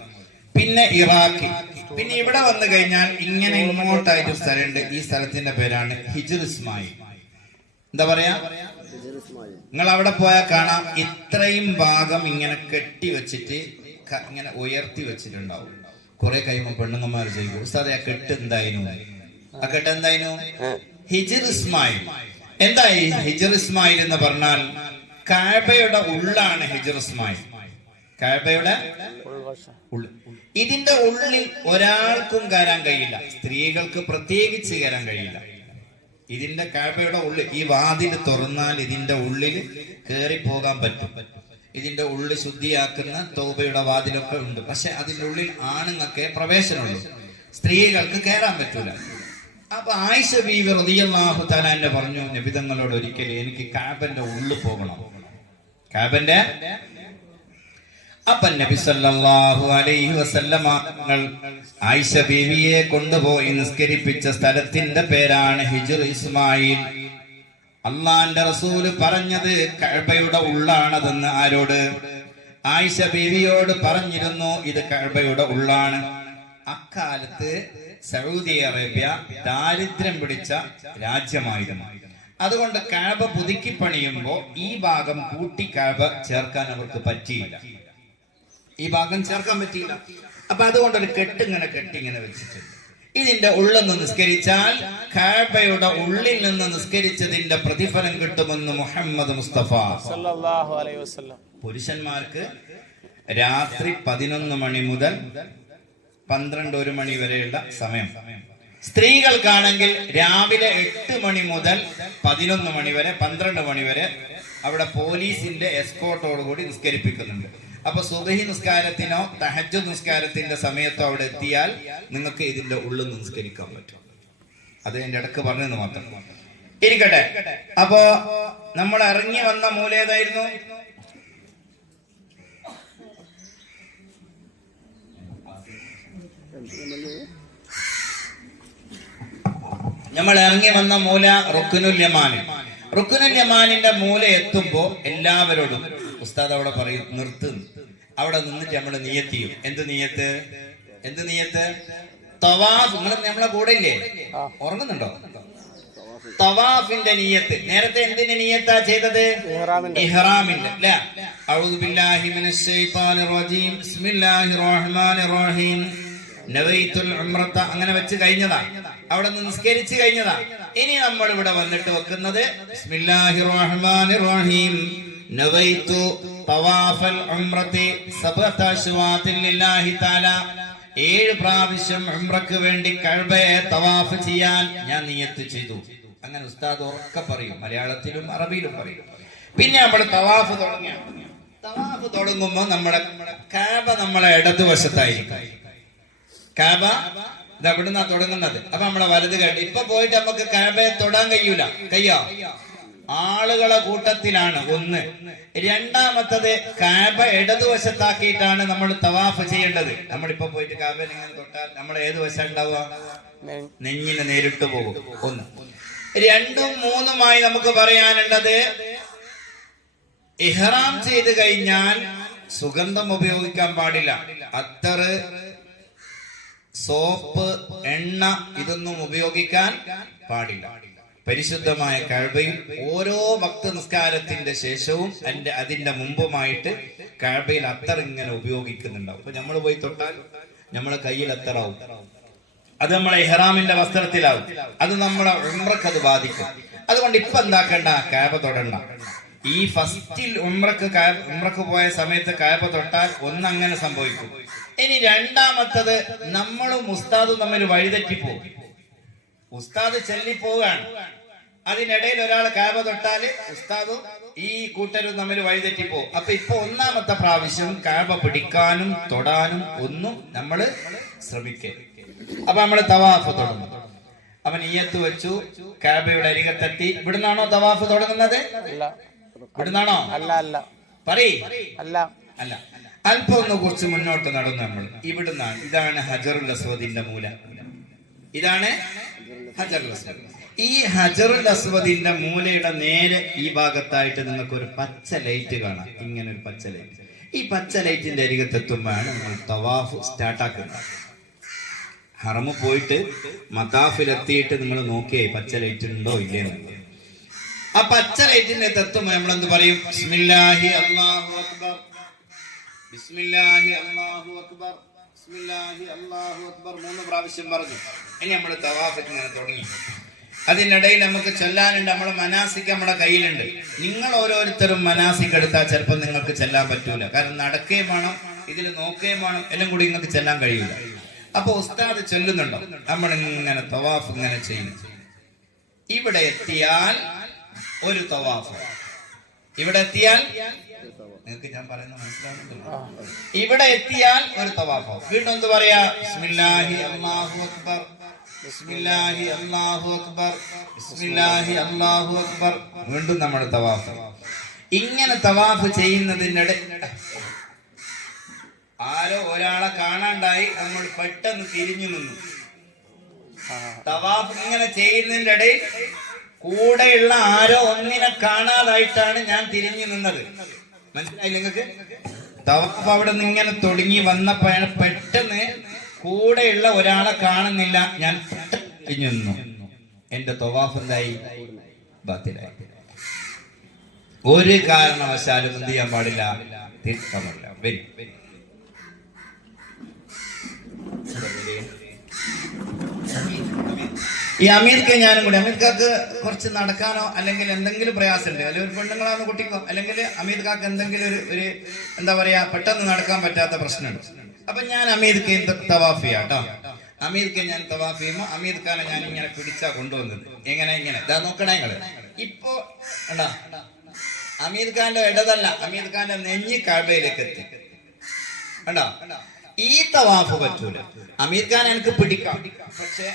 പിന്നെ ഇറാഖി. പിന്നെ ഇവിടെ വന്നു കഴിഞ്ഞാൽ ഇങ്ങനെ ഇങ്ങോട്ടായിട്ട് സ്ഥലമുണ്ട്. ഈ സ്ഥലത്തിന്റെ പേരാണ് ഹിജ്ർ ഇസ്മായിൽ. എന്താ പറയാ? നിങ്ങൾ അവിടെ പോയാൽ കാണാം, ഇത്രയും ഭാഗം ഇങ്ങനെ കെട്ടി വെച്ചിട്ട് ഇങ്ങനെ ഉയർത്തി വെച്ചിട്ടുണ്ടാവും. കുറെ കഴിയുമ്പോൾ പെണ്ണുങ്ങന്മാർ ചോദിക്കും, ഉസ്താദേ ആ കെട്ട് എന്തായിരുന്നു? ആ കെട്ട് എന്തായിരുന്നു? ഹിജ്ർ ഇസ്മായിൽ. എന്തായി ഹിജ്ർ ഇസ്മായിൽ എന്ന് പറഞ്ഞാൽ? കഅബയുടെ ഉള്ളാണ് ഹിജ്ർ ഇസ്മായിൽ. കഅബയുടെ ഉള്ളിൽ. ഇതിന്റെ ഉള്ളിൽ ഒരാൾക്കും കയറാൻ കഴിയില്ല, സ്ത്രീകൾക്ക് പ്രത്യേകിച്ച് കയറാൻ കഴിയില്ല. ഇതിന്റെ കഅബയുടെ ഉള്ളിൽ ഈ വാതിൽ തുറന്നാൽ ഇതിന്റെ ഉള്ളിൽ കയറി പോകാൻ പറ്റും. ഇതിന്റെ ഉള്ളിൽ ശുദ്ധിയാക്കുന്ന തൗബയുടെ വാതിലൊക്കെ ഉണ്ട്. പക്ഷെ അതിന്റെ ഉള്ളിൽ ആണുങ്ങൾക്ക് പ്രവേശനമുള്ളൂ, സ്ത്രീകൾക്ക് കയറാൻ പറ്റൂല. അപ്പൊ ആയിഷ ബീവി റളിയല്ലാഹു തആല അൻഹ പറഞ്ഞു നബി തങ്ങളോട്, ഒരിക്കൽ എനിക്ക് കഅബന്റെ ഉള്ളിൽ പോകണം, കഅബന്റെ. അപ്പൊ നബി സല്ലല്ലാഹു അലൈഹി വസല്ലമ ആയിഷ ബീവിയെ കൊണ്ടുപോയി നിസ്കരിപ്പിച്ച സ്ഥലത്തിന്റെ പേരാണ് ഹിജ്ർ ഇസ്മായിൽ. അള്ളാന്റെ റസൂല് പറഞ്ഞത് കഅബയുടെ ഉള്ളാണതെന്ന്. ആരോട്? ആയിഷ ബീവിയോട് പറഞ്ഞിരുന്നു ഇത് കഅബയുടെ ഉള്ളാണ്. അക്കാലത്ത് സൗദി അറേബ്യ ദാരിദ്ര്യം പിടിച്ച രാജ്യമായിരുന്നു. അതുകൊണ്ട് കഅബ പുതുക്കി പണിയുമ്പോ ഈ ഭാഗം കൂട്ടി കഅബ ചേർക്കാൻ അവർക്ക് പറ്റിയില്ല. ഈ ഭാഗം ചേർക്കാൻ പറ്റിയില്ല. അപ്പൊ അതുകൊണ്ട് ഒരു കെട്ടിങ്ങനെ വെച്ചിട്ടുണ്ട്. ഇതിന്റെ ഉള്ളിൽ നിന്ന് നിസ്കരിച്ചാൽ കഅബയുടെ ഉള്ളിൽ നിന്ന് നിസ്കരിച്ചതിന്റെ പ്രതിഫലം കിട്ടുമെന്ന് മുഹമ്മദ് മുസ്തഫ സല്ലല്ലാഹു അലൈഹി വസല്ലം. പുരുഷന്മാർക്ക് രാത്രി 11 മണി മുതൽ 12-1 മണി വരെയുള്ള സമയം. സ്ത്രീകൾക്കാണെങ്കിൽ രാവിലെ 8 മണി മുതൽ 11 മണി വരെ, 12 മണി വരെ അവിടെ പോലീസിന്റെ എസ്കോർട്ടോടുകൂടി നിസ്കരിപ്പിക്കുന്നുണ്ട്. അപ്പൊ സുബഹി നിസ്കാരത്തിനോ തഹജ്ജുദ് നിസ്കാരത്തിന്റെ സമയത്തോ അവിടെ എത്തിയാൽ നിങ്ങൾക്ക് ഇതിന്റെ ഉള്ളിൽ നിസ്കരിക്കാൻ പറ്റും. അത് എന്റെ ഇടക്ക് പറഞ്ഞെന്ന് മാത്രം ഇരിക്കട്ടെ. അപ്പോ നമ്മൾ ഇറങ്ങി വന്ന മൂല ഏതായിരുന്നു? നമ്മൾ ഇറങ്ങി വന്ന മൂല റുക്നുൽ യമാൻ. റുക്നുൽ യമാനിന്റെ മൂല എത്തുമ്പോ എല്ലാവരോടും ഉസ്താദ് അവിടെ പറയും നിർത്ത്. അവിടെ നിന്നിട്ട് നമ്മള് നിയത്ത് ചെയ്യും. എന്ത് നിയത്ത്? തവാഫ്. നിങ്ങൾ നമ്മളെ കൂടെ ഇല്ലേ? ഉറങ്ങുന്നുണ്ടോ? തവാഫിന്റെ നിയത്ത്. നേരത്തെ എന്തിന്റെ നിയത്താ ചെയ്തത്? ഇഹ്റാമിന്റെ. അല്ലേ? അഊദു ബില്ലാഹി മിനശ് ശൈത്താനിർ റജീം ബിസ്മില്ലാഹിർ റഹ്മാനിർ റഹീം നവൈതുൽ ഉംറത അങ്ങനെ വെച്ച് കഴിഞ്ഞതാ. അവിടെ നിന്ന് നിസ്കരിച്ച് കഴിഞ്ഞതാ. ഇനി നമ്മൾ ഇവിടെ വന്നിട്ട് വെക്കുന്നത് ബിസ്മില്ലാഹിർ റഹ്മാനിർ റഹീം നവൈതു തവാഫൽ ഉംറതി സബഅത അശ്വാതിൻ ലില്ലാഹി തആല. 7 പ്രാവശ്യം ഉംറക്ക് വേണ്ടി കഅബയെ തവാഫ് ചെയ്യാൻ ഞാൻ നിയത്ത് ചെയ്തു. അങ്ങനെ ഉസ്താദ് ഉറക്കെ പറയും, മലയാളത്തിലും അറബിയിലും പറയും. പിന്നെ നമ്മൾ തവാഫ് തുടങ്ങിയ തവാഫ് തുടങ്ങുമ്പോ നമ്മുടെ കഅബ നമ്മളെ ഇടതുവശത്തായിരിക്കും. കഅബ ഇത് എവിടുന്നാ തുടങ്ങുന്നത്? അപ്പൊ നമ്മളെ വലത് കണ്ട്. ഇപ്പൊ പോയിട്ട് നമുക്ക് കഅബയെ തൊടാൻ കഴിയൂല. കയ്യോ? ആളുകളെ കൂട്ടത്തിലാണ് ഒന്ന്. രണ്ടാമത്തത് കഅബ ഇടതുവശത്താക്കിയിട്ടാണ് നമ്മൾ തവാഫ് ചെയ്യേണ്ടത്. നമ്മളിപ്പോ പോയിട്ട് കഅബ ഇങ്ങനെ തൊട്ടാൽ നമ്മൾ ഏത് വശം ഉണ്ടാവുക? നെഞ്ഞിന് നേരിട്ട് പോകും. ഒന്ന്. രണ്ടും മൂന്നുമായി നമുക്ക് പറയാനുള്ളത്, ഇഹ്റാം ചെയ്ത് കഴിഞ്ഞാൽ സുഗന്ധം ഉപയോഗിക്കാൻ പാടില്ല. അത്തറ്, സോപ്പ്, എണ്ണ ഇതൊന്നും ഉപയോഗിക്കാൻ പാടില്ല. പരിശുദ്ധമായ കഅബയിൽ ഓരോ വക്ത് നിസ്കാരത്തിന്റെ ശേഷവും അതിന്റെ മുമ്പുമായിട്ട് കഅബയിൽ അത്തർ ഇങ്ങനെ ഉപയോഗിക്കുന്നുണ്ടാവും. അപ്പൊ നമ്മൾ പോയി തൊട്ടാൽ നമ്മളെ കയ്യിൽ അത്തറാവും. അത് നമ്മളെ ഇഹ്റാമിന്റെ വസ്ത്രത്തിലാവും. അത് നമ്മളെ ഉംറക്ക് അത് ബാധിക്കും. അതുകൊണ്ട് ഇപ്പൊ എന്താക്കണ്ട, കഅബ തൊടണ്ട. ഈ ഫസ്റ്റിൽ ഉംറക്ക് പോയ സമയത്ത് കഅബ തൊട്ടാൽ ഒന്നങ്ങനെ സംഭവിക്കും. ഇനി രണ്ടാമത്തത്, നമ്മളും ഉസ്താദും തമ്മിൽ വഴിതെറ്റിപ്പോകും. ഉസ്താദ് ചെല്ലിപ്പോവുകയാണ്, അതിനിടയിൽ ഒരാൾ കഅബ തൊട്ടാല് ഉസ്താദും ഈ കൂട്ടരും തമ്മിൽ വഴിതെറ്റിപ്പോകും. അപ്പൊ ഇപ്പൊ ഒന്നാമത്തെ പ്രാവശ്യം കഅബ പിടിക്കാനും തൊടാനും ഒന്നും നമ്മള് ശ്രമിക്കരുത്. അപ്പൊ നമ്മള് തവാഫ് തുടങ്ങും. അപ്പൊ നിയ്യത്ത് വെച്ചു, കഅബയുടെ അരികത്തെത്തി. ഇവിടുന്നാണോ തവാഫ് തുടങ്ങുന്നത്? ഇവിടുന്നാണോ? പറയ്. അല്ല. അല്പം ഒന്ന് കുറച്ച് മുന്നോട്ട് നടന്നു നമ്മൾ. ഇവിടുന്നാണ്. ഇതാണ് ഹജറുൽ അസ്വദിന്റെ മൂല. ഇതാണ് ഹജറുൽ അസ്വദ്. ഈ ഹജറുൽ അസ്വദിന്റെ മൂലയുടെ നേരെ ഈ ഭാഗത്തായിട്ട് നിങ്ങൾക്ക് ഒരു പച്ച ലൈറ്റ് കാണാം. ഇങ്ങനെ ഒരു പച്ച ലൈറ്റ്. ഈ പച്ച ലൈറ്റിന്റെ അരികത്തെത്തുമ്പോഴാണ് നമ്മൾ തവാഫ് സ്റ്റാർട്ടാക്കുന്നത്. ഹറമ് പോയിട്ട് മതാഫിലെത്തിയിട്ട് നിങ്ങൾ നോക്കിയേ പച്ച ലൈറ്റ് ഉണ്ടോ ഇല്ലേന്ന്. ആ പച്ച ലൈറ്റിന്റെ എത്തുമ്പോൾ നമ്മൾ എന്ത് പറയും? ബിസ്മില്ലാഹി അല്ലാഹു അക്ബർ, ബിസ്മില്ലാഹി അല്ലാഹു അക്ബർ, ബിസ്മില്ലാഹി അല്ലാഹു അക്ബർ 3 പ്രാവശ്യം പറഞ്ഞു. ഇനി നമ്മൾ തവാഫ് ഇങ്ങനെ തുടങ്ങി. അതിനിടയിൽ നമുക്ക് ചൊല്ലാനുണ്ട്. നമ്മളെ മനാസിക് നമ്മളെ കയ്യിലുണ്ട്. നിങ്ങൾ ഓരോരുത്തരും മനാസിക് എടുത്താൽ ചിലപ്പോൾ നിങ്ങൾക്ക് ചെല്ലാൻ പറ്റൂല. കാരണം നടക്കുകയും വേണം, ഇതിൽ നോക്കുകയും വേണം, എല്ലാം കൂടി നിങ്ങൾക്ക് ചെല്ലാൻ കഴിയില്ല. അപ്പൊ ഉസ്താദ് ചൊല്ലുന്നുണ്ടോ, നമ്മൾ ഇങ്ങനെ തവാഫ് ഇങ്ങനെ ചെയ്യുന്നു. ഇവിടെ എത്തിയാൽ ഒരു തവാഫ്. ഇവിടെ എത്തിയാൽ നിങ്ങൾക്ക് ഞാൻ പറയുന്നത് മനസ്സിലാവുന്നുണ്ടല്ലോ. ഇവിടെ എത്തിയാൽ ഒരു തവാഫ്. വീണ്ടും എന്ത് പറയാ? ബിസ്മില്ലാഹി അല്ലാഹു അക്ബർ, ബിസ്മില്ലാഹി അല്ലാഹു അക്ബർ, ബിസ്മില്ലാഹി അല്ലാഹു അക്ബർ. വീണ്ടും നമ്മൾ തവാഫ്. ഇങ്ങനെ തവാഫ് ചെയ്യുന്നതിനിടെ ആരോ ഒരാളെ കാണാണ്ടായി. നമ്മൾ പെട്ടെന്ന് തിരിഞ്ഞു നിന്നു. തവാഫ് ഇങ്ങനെ ചെയ്യുന്നതിന്റെ ഇടയിൽ കൂടെയുള്ള ആരോ ഒന്നിനെ കാണാതായിട്ടാണ് ഞാൻ തിരിഞ്ഞു നിന്നത്. മനസ്സിലായി നിങ്ങൾക്ക്? തവാഫ് അവിടെ നിന്ന് ഇങ്ങനെ തുടങ്ങി വന്നപ്പോഴാണ് പെട്ടെന്ന് കൂടെയുള്ള ഒരാളെ കാണുന്നില്ല. ഞാൻ തിരിഞ്ഞു നിന്നു. എന്റെ തവാഫ് എന്തായി? ബാത്തിലായി. ഒരു കാരണവശാലും എന്ത് ചെയ്യാൻ പാടില്ല? തിരിക്കാൻ പാടില്ല. വരും. ഈ അമീർക്ക് ഞാനും കൂടി, അമീർക്കാക്ക് കുറച്ച് നടക്കാനോ അല്ലെങ്കിൽ എന്തെങ്കിലും പ്രയാസമുണ്ട്, അല്ലെങ്കിൽ ഒരു പെണ്ണുങ്ങളാണ് കുട്ടിക്കോ, അല്ലെങ്കിൽ അമീർക്കാക്ക് എന്തെങ്കിലും ഒരു എന്താ പറയാ പെട്ടെന്ന് നടക്കാൻ പറ്റാത്ത പ്രശ്നമുണ്ട്. അപ്പൊ ഞാൻ അമീർക്ക് തവാഫ് ചെയ്യാം കേട്ടോ. അമീർക്ക് ഞാൻ തവാഫ് ചെയ്യുമ്പോ അമീർഖാനെ ഞാൻ ഇങ്ങനെ പിടിച്ചാ കൊണ്ടുവന്നത്. ഇങ്ങനെ ഇതാ നോക്കണേ നിങ്ങള്. ഇപ്പൊ എന്താ അമീർഖാന്റെ ഇടതല്ല, അമീർഖാന്റെ നെഞ്ഞി കഅബയിലേക്ക് എത്തി. കണ്ടോ? ഈ തവാഫ് പറ്റൂല. അമീർഖാൻ എനിക്ക് പിടിക്കാം, പക്ഷെ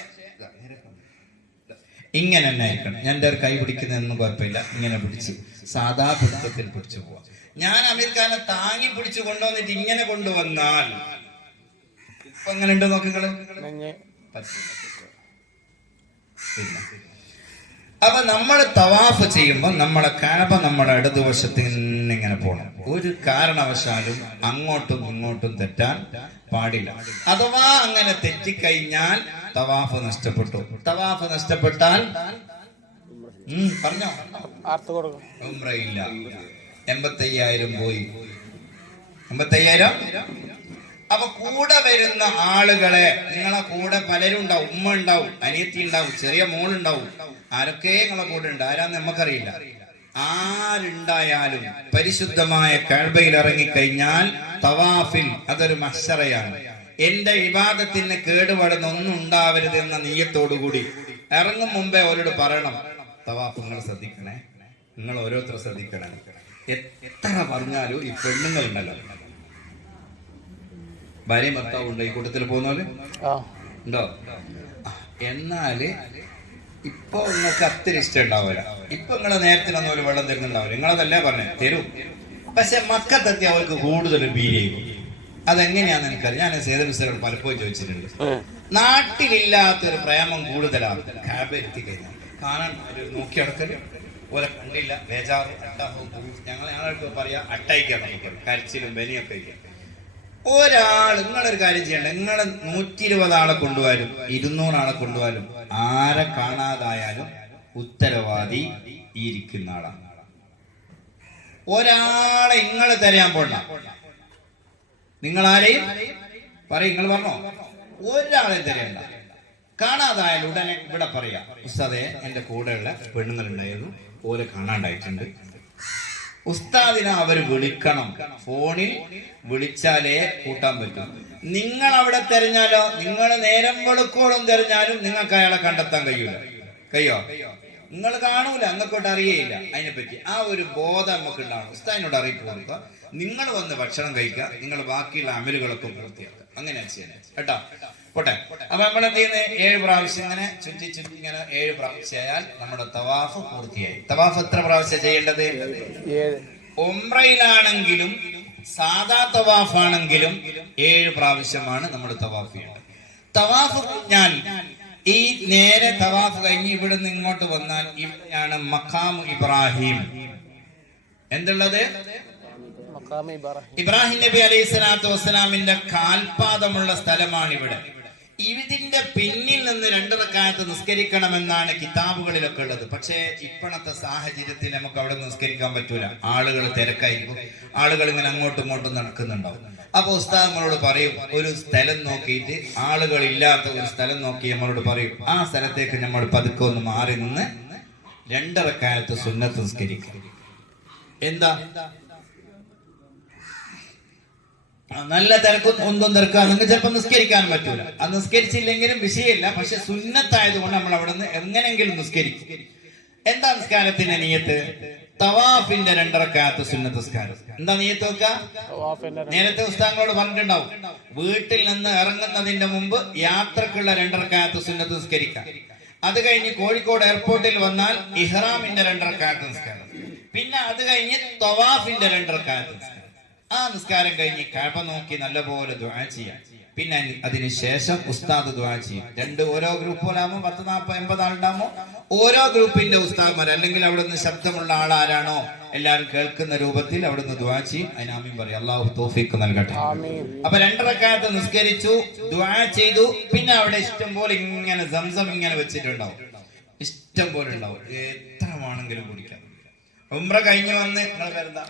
ഇങ്ങനെ തന്നെ ആയിരിക്കണം. ഞാൻ എൻ്റെ ഒരു കൈ പിടിക്കുന്നതൊന്നും കുഴപ്പമില്ല. ഇങ്ങനെ പിടിച്ച് സാധാ പിടുത്തത്തിൽ പിടിച്ചു പോവാം. ഞാൻ അമീർഖാനെ താങ്ങി പിടിച്ചു കൊണ്ടുവന്നിട്ട് ഇങ്ങനെ കൊണ്ടുവന്നാൽ ഇപ്പൊ എങ്ങനെ ഉണ്ട് നോക്കിങ്ങള്. അപ്പൊ നമ്മൾ തവാഫ് ചെയ്യുമ്പോൾ നമ്മളെ കഅബ നമ്മുടെ ഇടതുവശത്ത് ഇങ്ങനെ പോകണം. ഒരു കാരണവശാലും അങ്ങോട്ടും ഇങ്ങോട്ടും തെറ്റാൻ പാടില്ല. അഥവാ അങ്ങനെ തെറ്റിക്കഴിഞ്ഞാൽ തവാഫ് നഷ്ടപ്പെട്ടു. തവാഫ് നഷ്ടപ്പെട്ടാൽ പറഞ്ഞോ ഉംറയില്ല. 85,000 പോയി. 85,000. അപ്പൊ കൂടെ വരുന്ന ആളുകളെ, നിങ്ങളെ കൂടെ പലരും ഉണ്ടാവും. ഉമ്മ ഉണ്ടാവും, അനിയത്തി ഉണ്ടാവും, ചെറിയ മോളുണ്ടാവും. ആരൊക്കെ നിങ്ങളെ കൂടെ ഉണ്ട്, ആരാന്ന് നമുക്കറിയില്ല. ആരുണ്ടായാലും പരിശുദ്ധമായ കഅബയിൽ ഇറങ്ങിക്കഴിഞ്ഞാൽ തവാഫിൽ അതൊരു മഹ്ശറയാണ്. എന്റെ ഇബാദത്തിന് കേടുപാടുന്ന ഒന്നും ഉണ്ടാവരുത് എന്ന നിയ്യത്തോടുകൂടി ഇറങ്ങും മുമ്പേ അവരോട് പറയണം, തവാഫ് നിങ്ങൾ ശ്രദ്ധിക്കണേ, നിങ്ങൾ ഓരോരുത്തർ ശ്രദ്ധിക്കണേ. എത്ര പറഞ്ഞാലും ഈ പെണ്ണുങ്ങളുണ്ടല്ലോ, ഭാര്യ ഭർത്താവ് ഉണ്ടോ ഈ കൂട്ടത്തിൽ പോകുന്നോല് ഉണ്ടോ? എന്നാല് ഇപ്പൊ നിങ്ങൾക്ക് അത്ര ഇഷ്ടം ഉണ്ടാവില്ല. ഇപ്പൊ നിങ്ങളെ നേരത്തിനൊന്നും ഒരു വെള്ളം തരുന്നുണ്ടാവില്ല. നിങ്ങളതല്ലേ പറഞ്ഞേ തരും. പക്ഷെ മക്കത്തെത്തി അവർക്ക് കൂടുതൽ ബീരിയും. അതെങ്ങനെയാന്ന് എനിക്കറിയാം. ഞാൻ സേതമിസ്റ്ററോട് പലപ്പോഴും ചോദിച്ചിട്ടുണ്ട്. നാട്ടിലില്ലാത്തൊരു പ്രേമം കൂടുതലാണ് കാബെത്തി കഴിഞ്ഞാൽ. കാണാൻ ഒരു നോക്കി നടക്കല് പോലെ കണ്ടില്ല, ബേജാറ്, അട്ടാഹവും ഞങ്ങൾക്ക് പറയാ അട്ടയ്ക്കാന്നൊക്കെ പറയും. കരച്ചിലും ബനിയൊക്കെ. ഒരാൾ നിങ്ങളൊരു കാര്യം ചെയ്യണ്ട. നിങ്ങളെ 120 ആളെ കൊണ്ടുപോയാലും 200 ആളെ കൊണ്ടുപോയാലും ആരെ കാണാതായാലും ഉത്തരവാദി ഇരിക്കുന്ന ആളാണ്. ഒരാളെ നിങ്ങൾ തരാൻ പോണ്ട. നിങ്ങളാരെയും പറയും. നിങ്ങൾ പറഞ്ഞോ ഒരാളെ തരേണ്ട. കാണാതായാലും ഉടനെ ഇവിടെ പറയാ, ഉസ്താദേ എന്റെ കൂടെയുള്ള പെണ്ണുങ്ങളുണ്ടായിരുന്നു, ഓരെ കാണാണ്ടായിട്ടുണ്ട്. ഉസ്താദിനെ അവർ വിളിക്കണം. ഫോണിൽ വിളിച്ചാലേ കൂട്ടാൻ പറ്റും. നിങ്ങൾ അവിടെ തെരഞ്ഞാലോ, നിങ്ങൾ നേരം വെളുക്കോളം തെരഞ്ഞാലും നിങ്ങൾക്ക് അയാളെ കണ്ടെത്താൻ കഴിയോ? നിങ്ങൾ കാണൂല, അങ്ങോട്ട് അറിയേയില്ല അതിനെപ്പറ്റി. ആ ഒരു ബോധം നമുക്ക് ഉണ്ടാവണം. ഉസ്താദിനോട് അറിയിപ്പ് കൊടുക്കുക. നിങ്ങൾ വന്ന് ഭക്ഷണം കഴിക്കുക, നിങ്ങൾ ബാക്കിയുള്ള അമലുകളൊക്കെ പൂർത്തിയാക്കുക. അങ്ങനെയാണ് ചെയ്യാൻ കേട്ടോ. പോട്ടെ. അപ്പൊ നമ്മളെന്ത് ചെയ്യുന്നത്? 7 പ്രാവശ്യം ഇങ്ങനെ ചുറ്റി ഇങ്ങനെ 7 പ്രാവശ്യമായാൽ നമ്മുടെ തവാഫ് പൂർത്തിയായി. തവാഫ് എത്ര പ്രാവശ്യം ചെയ്യേണ്ടത്? ഉംറയിലാണെങ്കിലും സാദാ തവാഫാണെങ്കിലും 7 പ്രാവശ്യമാണ് നമ്മൾ തവാഫ് ചെയ്യേണ്ടത്. തവാഫ് കഴിഞ്ഞാൽ ഈ നേരെ തവാഫ് കഴിഞ്ഞ് ഇവിടെ നിന്ന് ഇങ്ങോട്ട് വന്നാൽ ഇവിടെയാണ് മഖാം ഇബ്രാഹിം. എന്തുള്ളത്? ഇബ്രാഹിം നബി അലൈഹി സ്വലാത്തു വസ്സലാമിന്റെ കാൽപാദമുള്ള സ്ഥലമാണ് ഇവിടെ. ഇതിന്റെ പിന്നിൽ നിന്ന് 2 റക്അത്ത് നിസ്കരിക്കണമെന്നാണ് കിതാബുകളിലൊക്കെ ഉള്ളത്. പക്ഷേ ഇപ്പോഴത്തെ സാഹചര്യത്തിൽ നമുക്ക് അവിടെ നിസ്കരിക്കാൻ പറ്റൂല. ആളുകൾ തിരക്കായിരിക്കും. ആളുകൾ ഇങ്ങനെ അങ്ങോട്ടും ഇങ്ങോട്ടും നടക്കുന്നുണ്ടാവും. അപ്പൊ ഉസ്താദ് നമ്മളോട് പറയും, ഒരു സ്ഥലം നോക്കിയിട്ട്, ആളുകൾ ഇല്ലാത്ത ഒരു സ്ഥലം നോക്കി നമ്മളോട് പറയും, ആ സ്ഥലത്തേക്ക് നമ്മൾ പതുക്കെ ഒന്ന് മാറി നിന്ന് 2 റക്അത്ത് സുന്നത്ത് നിസ്കരിക്കും. എന്താ നല്ല തിരക്കും ഒന്നും തിരക്കുക, നിങ്ങൾക്ക് ചിലപ്പോൾ നിസ്കരിക്കാൻ പറ്റൂല. അത് നിസ്കരിച്ചില്ലെങ്കിലും വിഷയമില്ല. പക്ഷെ സുന്നത്തായതുകൊണ്ട് നമ്മൾ അവിടെ നിന്ന് എങ്ങനെങ്കിലും നിസ്കരിക്കും. എന്താ നിസ്കാരത്തിന്റെ നിയത്ത്? തവാഫിന്റെ 2 റക്അത്ത് സുന്നത്ത് നിസ്കാരം. എന്താ നിയത്ത് വെക്കുക? നേരത്തെ ഉസ്താദുകളോട് പറഞ്ഞിട്ടുണ്ടാവും, വീട്ടിൽ നിന്ന് ഇറങ്ങുന്നതിന്റെ മുമ്പ് യാത്രക്കുള്ള 2 റക്അത്ത് സുന്നത്ത് നിസ്കരിക്കാം. അത് കഴിഞ്ഞ് കോഴിക്കോട് എയർപോർട്ടിൽ വന്നാൽ ഇഹ്റാമിന്റെ 2 റക്അത്ത് നിസ്കാരം. പിന്നെ അത് കഴിഞ്ഞ് തവാഫിന്റെ 2 റക്അത്ത് നിസ്കാരം. ആ നിസ്കാരം കഴിഞ്ഞ് കഅബ നോക്കി നല്ലപോലെ ദുആ ചെയ്യാം. പിന്നെ അതിനുശേഷം ഉസ്താദ് ദുആ ചെയ്യും. ഓരോ ഗ്രൂപ്പുകളാകുമ്പോൾ 10, 40, 80 ആളുണ്ടാകുമ്പോൾ ഓരോ ഗ്രൂപ്പിന്റെ ഉസ്താദ്മാർ അല്ലെങ്കിൽ അവിടുന്ന് ശബ്ദമുള്ള ആളാരാണോ എല്ലാവരും കേൾക്കുന്ന രൂപത്തിൽ അവിടുന്ന് ദുആ ചെയ്യും. അതിന് ആമീൻ പറയും. അല്ലാഹു തൗഫീഖ് നൽകട്ടെ. അപ്പൊ 2 റക്അത്ത് നിസ്കരിച്ചു, ദുആ ചെയ്തു. പിന്നെ അവിടെ ഇഷ്ടം പോലെ ഇങ്ങനെ സംസം ഇങ്ങനെ വെച്ചിട്ടുണ്ടാവും. ഇഷ്ടം പോലെ ഉണ്ടാവും. എത്ര വേണമെങ്കിലും കുടിക്കാം. ഉംറ കഴിഞ്ഞു വന്ന് നിങ്ങളെ പേരെന്താ?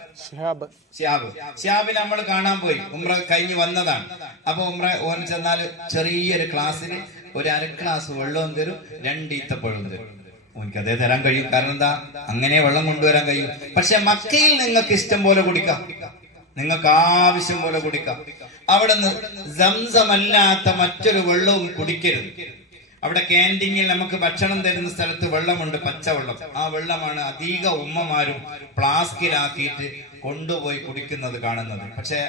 ഷിഹാബ് നമ്മൾ കാണാൻ പോയി. ഉംറ കഴിഞ്ഞു വന്നതാണ്. അപ്പൊ ഉംറ ഓൻ ചെന്നാല് ചെറിയൊരു ക്ലാസ്സിന് ഒരു 1/2 ഗ്ലാസ് വെള്ളവും തരും, 2 ഈത്തപ്പഴവും തരും. ഓനിക്ക് അതേ തരാൻ കഴിയും. കാരണം എന്താ? അങ്ങനെ വെള്ളം കൊണ്ടുവരാൻ കഴിയും. പക്ഷെ മക്കയിൽ നിങ്ങൾക്ക് ഇഷ്ടം പോലെ കുടിക്കാം, നിങ്ങൾക്ക് ആവശ്യം പോലെ കുടിക്കാം. അവിടെ നിന്ന് സംസമല്ലാത്ത മറ്റൊരു വെള്ളവും കുടിക്കരുത്. അവിടെ ക്യാൻറ്റീനിൽ നമുക്ക് ഭക്ഷണം തരുന്ന സ്ഥലത്ത് വെള്ളമുണ്ട്, പച്ചവെള്ളം. ആ വെള്ളമാണ് അധിക ഉമ്മമാരും ഫ്ലാസ്കിലാക്കിയിട്ട് കൊണ്ടുപോയി കുടിക്കുന്നത് കാണുന്നത്. പക്ഷെ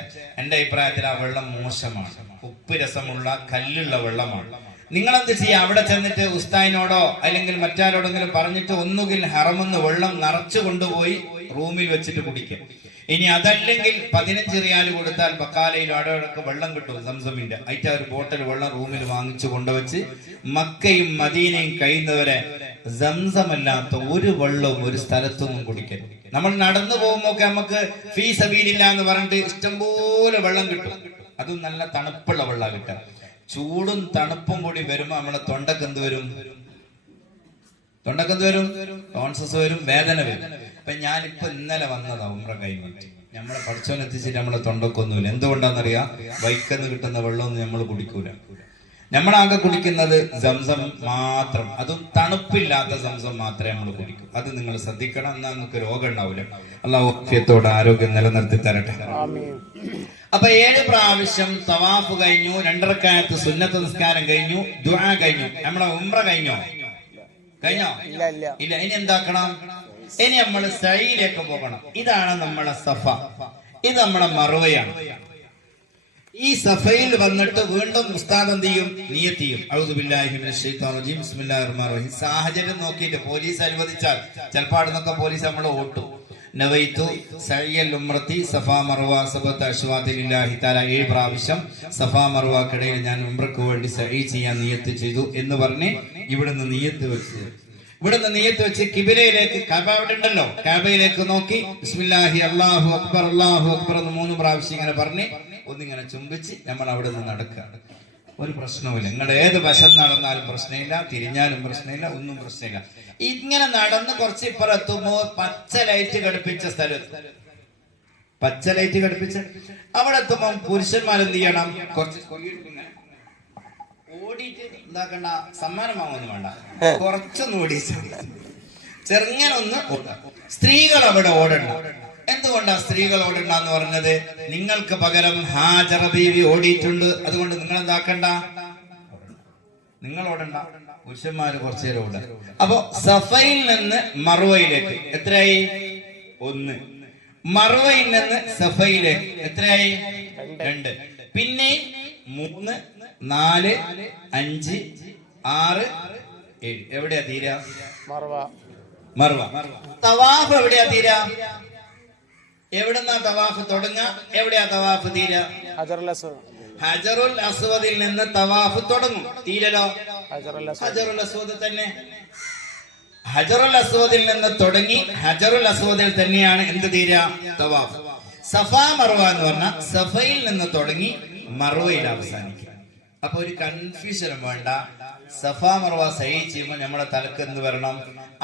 എന്റെ അഭിപ്രായത്തിൽ ആ വെള്ളം മോശമാണ്. ഉപ്പ് രസമുള്ള കല്ലുള്ള വെള്ളമാണ്. നിങ്ങളെന്ത് ചെയ്യാം? അവിടെ ചെന്നിട്ട് ഉസ്താദിനോടോ അല്ലെങ്കിൽ മറ്റാരോടെങ്കിലും പറഞ്ഞിട്ട് ഒന്നുകിൽ ഹറമെന്ന് വെള്ളം നിറച്ചു കൊണ്ടുപോയി റൂമിൽ വെച്ചിട്ട് കുടിക്കുക. ഇനി അതല്ലെങ്കിൽ 15 റിയാൽ കൊടുത്താൽ ബക്കാലയിൽ അവിടെയൊക്കെ വെള്ളം കിട്ടും സംസമിന്റെ. അതിന്റെ ഒരു ബോട്ടിൽ വെള്ളം റൂമിൽ വാങ്ങിച്ചു കൊണ്ടുവച്ച് മക്കയും മദീനയും കഴിയുന്നവരെ സംസമല്ലാത്ത ഒരു വെള്ളവും ഒരു സ്ഥലത്തൊന്നും കുടിക്കരുത്. നമ്മൾ നടന്നു പോകുമ്പോ ഒക്കെ നമുക്ക് ഫീ സബീലില്ല എന്ന് പറഞ്ഞിട്ട് ഇഷ്ടംപോലെ വെള്ളം കിട്ടും. അതും നല്ല തണുപ്പുള്ള വെള്ളം കിട്ടുക. ചൂടും തണുപ്പും കൂടി വരുമ്പോ നമ്മളെ തൊണ്ടക്കെന്ത് വരും? ടോൺസസ് വരും, വേദന വരും. അപ്പൊ ഞാനിപ്പോ ഇന്നലെ വന്നതാ ഉംറ കഴിഞ്ഞിട്ട്. നമ്മളെ പഠിച്ചോനെത്തിച്ചിട്ട് നമ്മളെ തൊണ്ടക്കൊന്നുമില്ല. എന്തുകൊണ്ടാന്നറിയാം? വൈക്കന്ന് കിട്ടുന്ന വെള്ളമൊന്നും നമ്മൾ കുടിക്കൂല. നമ്മളാകെ കുടിക്കുന്നത് സംസം മാത്രം. അതും തണുപ്പില്ലാത്ത സംസം മാത്രമേ നമ്മൾ കുടിക്കൂ. അത് നിങ്ങൾ ശ്രദ്ധിക്കണം. എന്നാൽ നമുക്ക് രോഗം ഉണ്ടാവില്ല. അല്ലാഹു ആഫിയത്തോടെ ആരോഗ്യം നിലനിർത്തി തരട്ടെ. അപ്പൊ 7 പ്രാവശ്യം തവാഫ് കഴിഞ്ഞു, 2 റക്അത്ത് സുന്നത്ത് നിസ്കാരം കഴിഞ്ഞു, ദുആ കഴിഞ്ഞു. നമ്മളെ ഉംറ കഴിഞ്ഞോ? ഇല്ല. ഇനി എന്താക്കണം? ഇനി നമ്മൾ സഈലേക്ക് പോകണം. ഇതാണ് നമ്മളെ സഫ, ഇത് നമ്മളെ മറുവയാണ്. ഈ സഫയിൽ വന്നിട്ട് വീണ്ടും ഉസ്താദ് എന്ത് ചെയ്യും? നിയത്ത് ചെയ്യും. അഊദു ബില്ലാഹി മിനശ് ശൈത്വാനിർ റജീം ബിസ്മില്ലാഹിർ റഹ്മാനിർ റഹീം. സാഹചര്യം നോക്കിയിട്ട് പോലീസ് അനുവദിച്ചാൽ ചിലപ്പോൾ അവിടെ പോലീസ് നമ്മളെ ഓട്ടും. നവൈതു സഅയൽ ഉംറത്തി സഫാ മർവ സബത അശ്വാതി ലില്ലാഹി തആല 7 പ്രാവശ്യം സഫാ മർവക്കിടയിൽ ഞാൻ ഉംറക്ക് വേണ്ടി സഈ ചെയ്യാൻ നിയത്ത് ചെയ്തു എന്ന് പറഞ്ഞ് ഇവിടുന്ന് നിയത്ത് വെച്ച് കിബിലയിലേക്ക്, കഅബ അവിടെ ഉണ്ടല്ലോ, കഅബയിലേക്ക് നോക്കി ബിസ്മില്ലാഹി അല്ലാഹു അക്ബർ എന്ന് 3 പ്രാവശ്യം ഇങ്ങനെ പറഞ്ഞ് ഒന്നിങ്ങനെ ചുംബിച്ച് നമ്മൾ അവിടെ നിന്ന് നടക്കുക. ഒരു പ്രശ്നവുമില്ല. നിങ്ങൾ ഏത് വശം നടന്നാലും പ്രശ്നമില്ല, തിരിഞ്ഞാലും പ്രശ്നമില്ല, ഒന്നും പ്രശ്നമില്ല. ഇങ്ങനെ നടന്ന് കുറച്ച് ഇപ്പുറത്തുമ്പോ പച്ച ലൈറ്റ് ഘടിപ്പിച്ച സ്ഥലത്ത്, അവിടെ എത്തുമ്പോ പുരുഷന്മാരെന്ത് ചെയ്യണം? കുറച്ച് ഓടിയിട്ട് എന്താക്കണ്ട, സമ്മാനം വാങ്ങൊന്നും വേണ്ട, കുറച്ചൊന്നും ഓടി ചെറുങ്ങനൊന്ന് ഓടാ. സ്ത്രീകൾ അവിടെ ഓടണ്ട. എന്തുകൊണ്ടാ സ്ത്രീകൾ ഓടണ്ടെന്ന് പറഞ്ഞത്? നിങ്ങൾക്ക് പകരം ഹാജറ ബീവി ഓടിയിട്ടുണ്ട്, അതുകൊണ്ട് നിങ്ങൾ എന്താക്കണ്ട, നിങ്ങൾ ഓടണ്ട, പുരുഷന്മാര് കുറച്ചേരം ഓട. അപ്പൊ സഫയിൽ നിന്ന് മറുവയിലേക്ക് എത്രയായി? 1. മറുവയിൽ നിന്ന് സഫയിലേക്ക് എത്രയായി? 2. പിന്നെ 3, 4, 5, 6, 7. എവിടെയാ തീരാ? മർവ. തവാഫ് എവിടെയാ തീരാ? എവിടുന്നാ തവാഫ് തുടങ്ങ? എവിടെയാ തവാഫ് തീര? ഹജറുൽ അസ്വദിൽ നിന്ന് തവാഫ് തുടങ്ങും. തീരലോ ഹജറുൽ അസ്വദ് തന്നെ. ഹജറുൽ അസ്വദിൽ നിന്ന് തുടങ്ങി ഹജറുൽ അസ്വദിൽ തന്നെയാണ് എന്ത് തീര? തവാഫ്. സഫാ മർവ എന്ന് പറഞ്ഞാൽ സഫയിൽ നിന്ന് തുടങ്ങി മർവയിൽ അവസാനിക്കും. അപ്പൊ ഒരു കൺഫ്യൂഷനും വേണ്ട. സഫാ മർവ സഈ ചെയ്യുമ്പോൾ നമ്മുടെ തലക്ക് എന്ത് വരണം?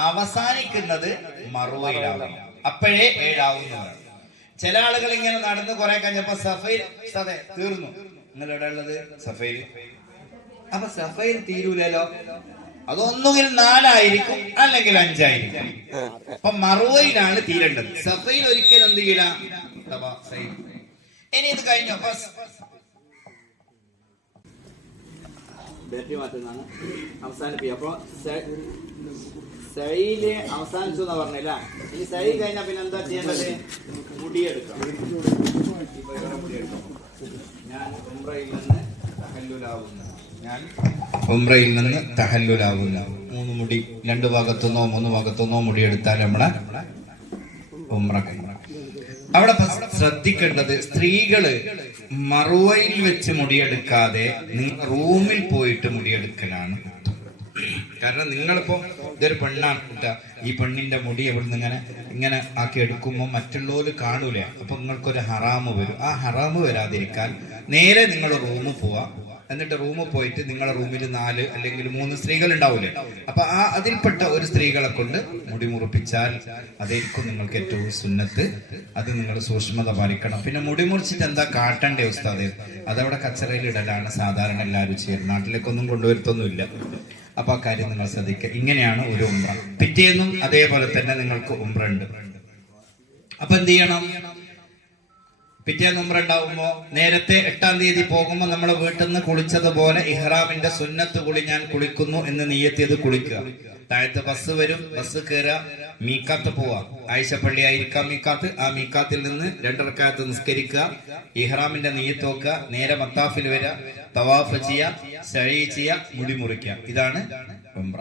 അവസാനിക്കുന്നത് മർവയിലാവണം. അപ്പോഴേ 7 ആവുന്നതാണ്. ചില ആളുകൾ ഇങ്ങനെ നടന്ന് കുറെ കഴിഞ്ഞപ്പോ സഫയിൽ തീർന്നു. നിങ്ങൾ എവിടെ ഉള്ളത്? സഫയിൽ. അപ്പൊ സഫയിൽ തീരൂലല്ലോ. അതൊന്നുകിൽ 4 ആയിരിക്കും, അല്ലെങ്കിൽ 5 ആയിരിക്കും. അപ്പൊ മറുവയിലാണ് തീരേണ്ടത്. സഫയിൽ ഒരിക്കലും എന്ത് ചെയ്യില്ല. ഇനി ഇത് കഴിഞ്ഞു ബാറ്ററി മാറ്റുന്നതാണ് അവസാനിപ്പിക്കുക. അപ്പൊ സൈല് അവസാനിച്ചു എന്ന് പറഞ്ഞില്ല. ഇനി സൈ കഴിഞ്ഞാൽ പിന്നെ എന്താ ചെയ്യേണ്ടത്? മുടിയെടുക്കാം. ഞാൻ ഉംറയിൽ നിന്ന് തഹല്ലുലാവുന്നു. 3 മുടി 2 ഭാഗത്തുനിന്നോ 3 ഭാഗത്തുനിന്നോ മുടിയെടുത്താൽ നമ്മളെ ഉംറ. അവിടെ ശ്രദ്ധിക്കേണ്ടത്, സ്ത്രീകള് മറുവയിൽ വെച്ച് മുടിയെടുക്കാതെ നിങ്ങൾ റൂമിൽ പോയിട്ട് മുടിയെടുക്കലാണ്. കാരണം നിങ്ങളിപ്പോ ഇതൊരു പെണ്ണാണ്, ഈ പെണ്ണിന്റെ മുടി എവിടുന്ന് ഇങ്ങനെ ആക്കി എടുക്കുമ്പോൾ മറ്റുള്ളവര് കാണൂല. അപ്പൊ നിങ്ങൾക്കൊരു ഹറാമ് വരും. ആ ഹറാമ് വരാതിരിക്കാൻ നേരെ നിങ്ങൾ റൂമിൽ പോവാ. എന്നിട്ട് റൂമിൽ പോയിട്ട് നിങ്ങളുടെ റൂമിൽ 4 അല്ലെങ്കിൽ 3 സ്ത്രീകൾ ഉണ്ടാവൂലേ. അപ്പൊ അതിൽപ്പെട്ട ഒരു സ്ത്രീകളെ കൊണ്ട് മുടി മുറിപ്പിച്ചാൽ അതായിരിക്കും നിങ്ങൾക്ക് ഏറ്റവും സുന്നത്ത്. അത് നിങ്ങൾ സൂക്ഷ്മത പാലിക്കണം. പിന്നെ മുടി മുറിച്ചിട്ട് എന്താ കാട്ടണ്ടേ ഉസ്താദേ? അതവിടെ കച്ചറയിൽ ഇടലാണ് സാധാരണ എല്ലാവരും ചെയ്യുന്നത്. നാട്ടിലേക്കൊന്നും കൊണ്ടുവരുത്തൊന്നുമില്ല. അപ്പൊ ആ കാര്യം നിങ്ങൾ ശ്രദ്ധിക്കുക. ഇങ്ങനെയാണ് ഒരു ഉംറ. പിറ്റേന്നും അതേപോലെ തന്നെ നിങ്ങൾക്ക് ഉംറ ഉണ്ട്. അപ്പൊ എന്ത് ചെയ്യണം? പിറ്റേന്ന് ഉംറ ഉണ്ടാവുമ്പോ നേരത്തെ 8-ാം തീയതി പോകുമ്പോ നമ്മളെ വീട്ടിൽ നിന്ന് കുളിച്ചതുപോലെ ഇഹ്റാമിന്റെ സുന്നത്ത് കുളി ഞാൻ കുളിക്കുന്നു എന്ന് നിയ്യത്ത് ചെയ്ത് കുളിക്കുക. താഴത്ത് ബസ് വരും, ബസ് കയറുക, മീക്കാത്ത് പോവാ. ആയിഷപ്പള്ളി ആയിരിക്കാം മീക്കാത്ത്. ആ മീക്കാത്തിൽ നിന്ന് 2 റക്അത്ത് നിസ്കരിക്കുക, ഇഹ്റാമിന്റെ നിയ്യത്ത് വെക്കുക, നേരെ മത്താഫിൽ വരിക, തവാഫ് ചെയ്യുക, സഈ ചെയ്യുക, മുടി മുറിക്കുക. ഇതാണ് ഉംറ.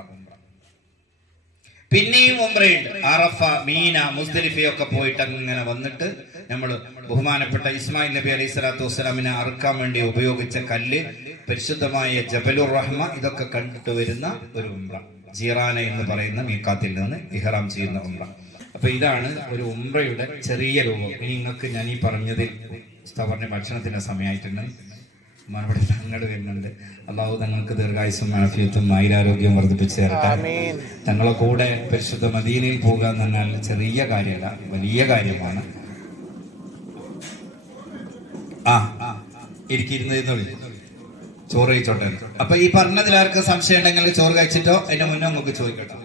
പിന്നെയും ഉംറയുണ്ട്. അറഫ, മീന, മുസ്ദലിഫയൊക്കെ പോയിട്ട് അങ്ങനെ വന്നിട്ട് നമ്മൾ ബഹുമാനപ്പെട്ട ഇസ്മായിൽ നബി അലൈഹി സ്വലാത്തു വസ്സലാമിനെ അറുക്കാൻ വേണ്ടി ഉപയോഗിച്ച കല്ല്, പരിശുദ്ധമായ ജബലുർ റഹ്മ, ഇതൊക്കെ കണ്ടിട്ട് വരുന്ന ഒരു ഉംറ. ജീറാന എന്ന് പറയുന്ന മീക്കാത്തിൽ നിന്ന് ഇഹ്റാം ചെയ്യുന്ന ഉംറ. അപ്പൊ ഇതാണ് ഒരു ഉംറയുടെ ചെറിയ രൂപം. ഇനി നിങ്ങൾക്ക് ഞാൻ ഈ പറഞ്ഞതിൽ പറഞ്ഞ ഭക്ഷണത്തിന്റെ സമയമായിട്ടുണ്ട്. മറുപടി തങ്ങൾ വരുന്നുണ്ട്. അള്ളാഹു തങ്ങൾക്ക് ദീർഘായുസ്സും ആഫിയത്തും ആയുരാരോഗ്യം വർദ്ധിപ്പിച്ചു തരട്ടെ. തങ്ങളെ കൂടെ പരിശുദ്ധ മദീനയിൽ പോകുക എന്ന് പറഞ്ഞാൽ ചെറിയ കാര്യമല്ല, വലിയ കാര്യമാണ്. ഇരിക്കുന്നതിനുള്ളിൽ ചോറ് കഴിച്ചോട്ടെ. അപ്പൊ ഈ പറഞ്ഞതിൽ ആർക്ക് സംശയം ഉണ്ടെങ്കിൽ ചോറ് കഴിച്ചിട്ടോ അതിന്റെ മുന്നേ നമുക്ക് ചോദിക്കട്ടോ.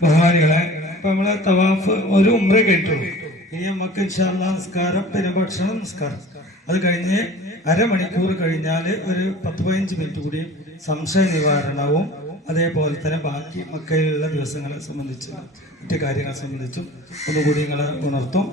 ബഹുമാനികളെ, ഇപ്പൊ നമ്മളെ തവാഫ് ഒരു ഉംറ കേട്ടുള്ളൂ. ഇനി നമുക്ക് ഇൻഷാ അല്ലാഹ് നിസ്കാരം, പിന്നെ ഭക്ഷണം, നിസ്കാരം. അത് കഴിഞ്ഞ് അരമണിക്കൂർ കഴിഞ്ഞാല് ഒരു 10-15 മിനിറ്റ് കൂടി സംശയ നിവാരണവും അതേപോലെ തന്നെ ബാക്കി മക്കയിലുള്ള ദിവസങ്ങളെ സംബന്ധിച്ച് മറ്റു കാര്യങ്ങളെ സംബന്ധിച്ചും ഒന്നുകൂടി നിങ്ങളെ ഉണർത്തും.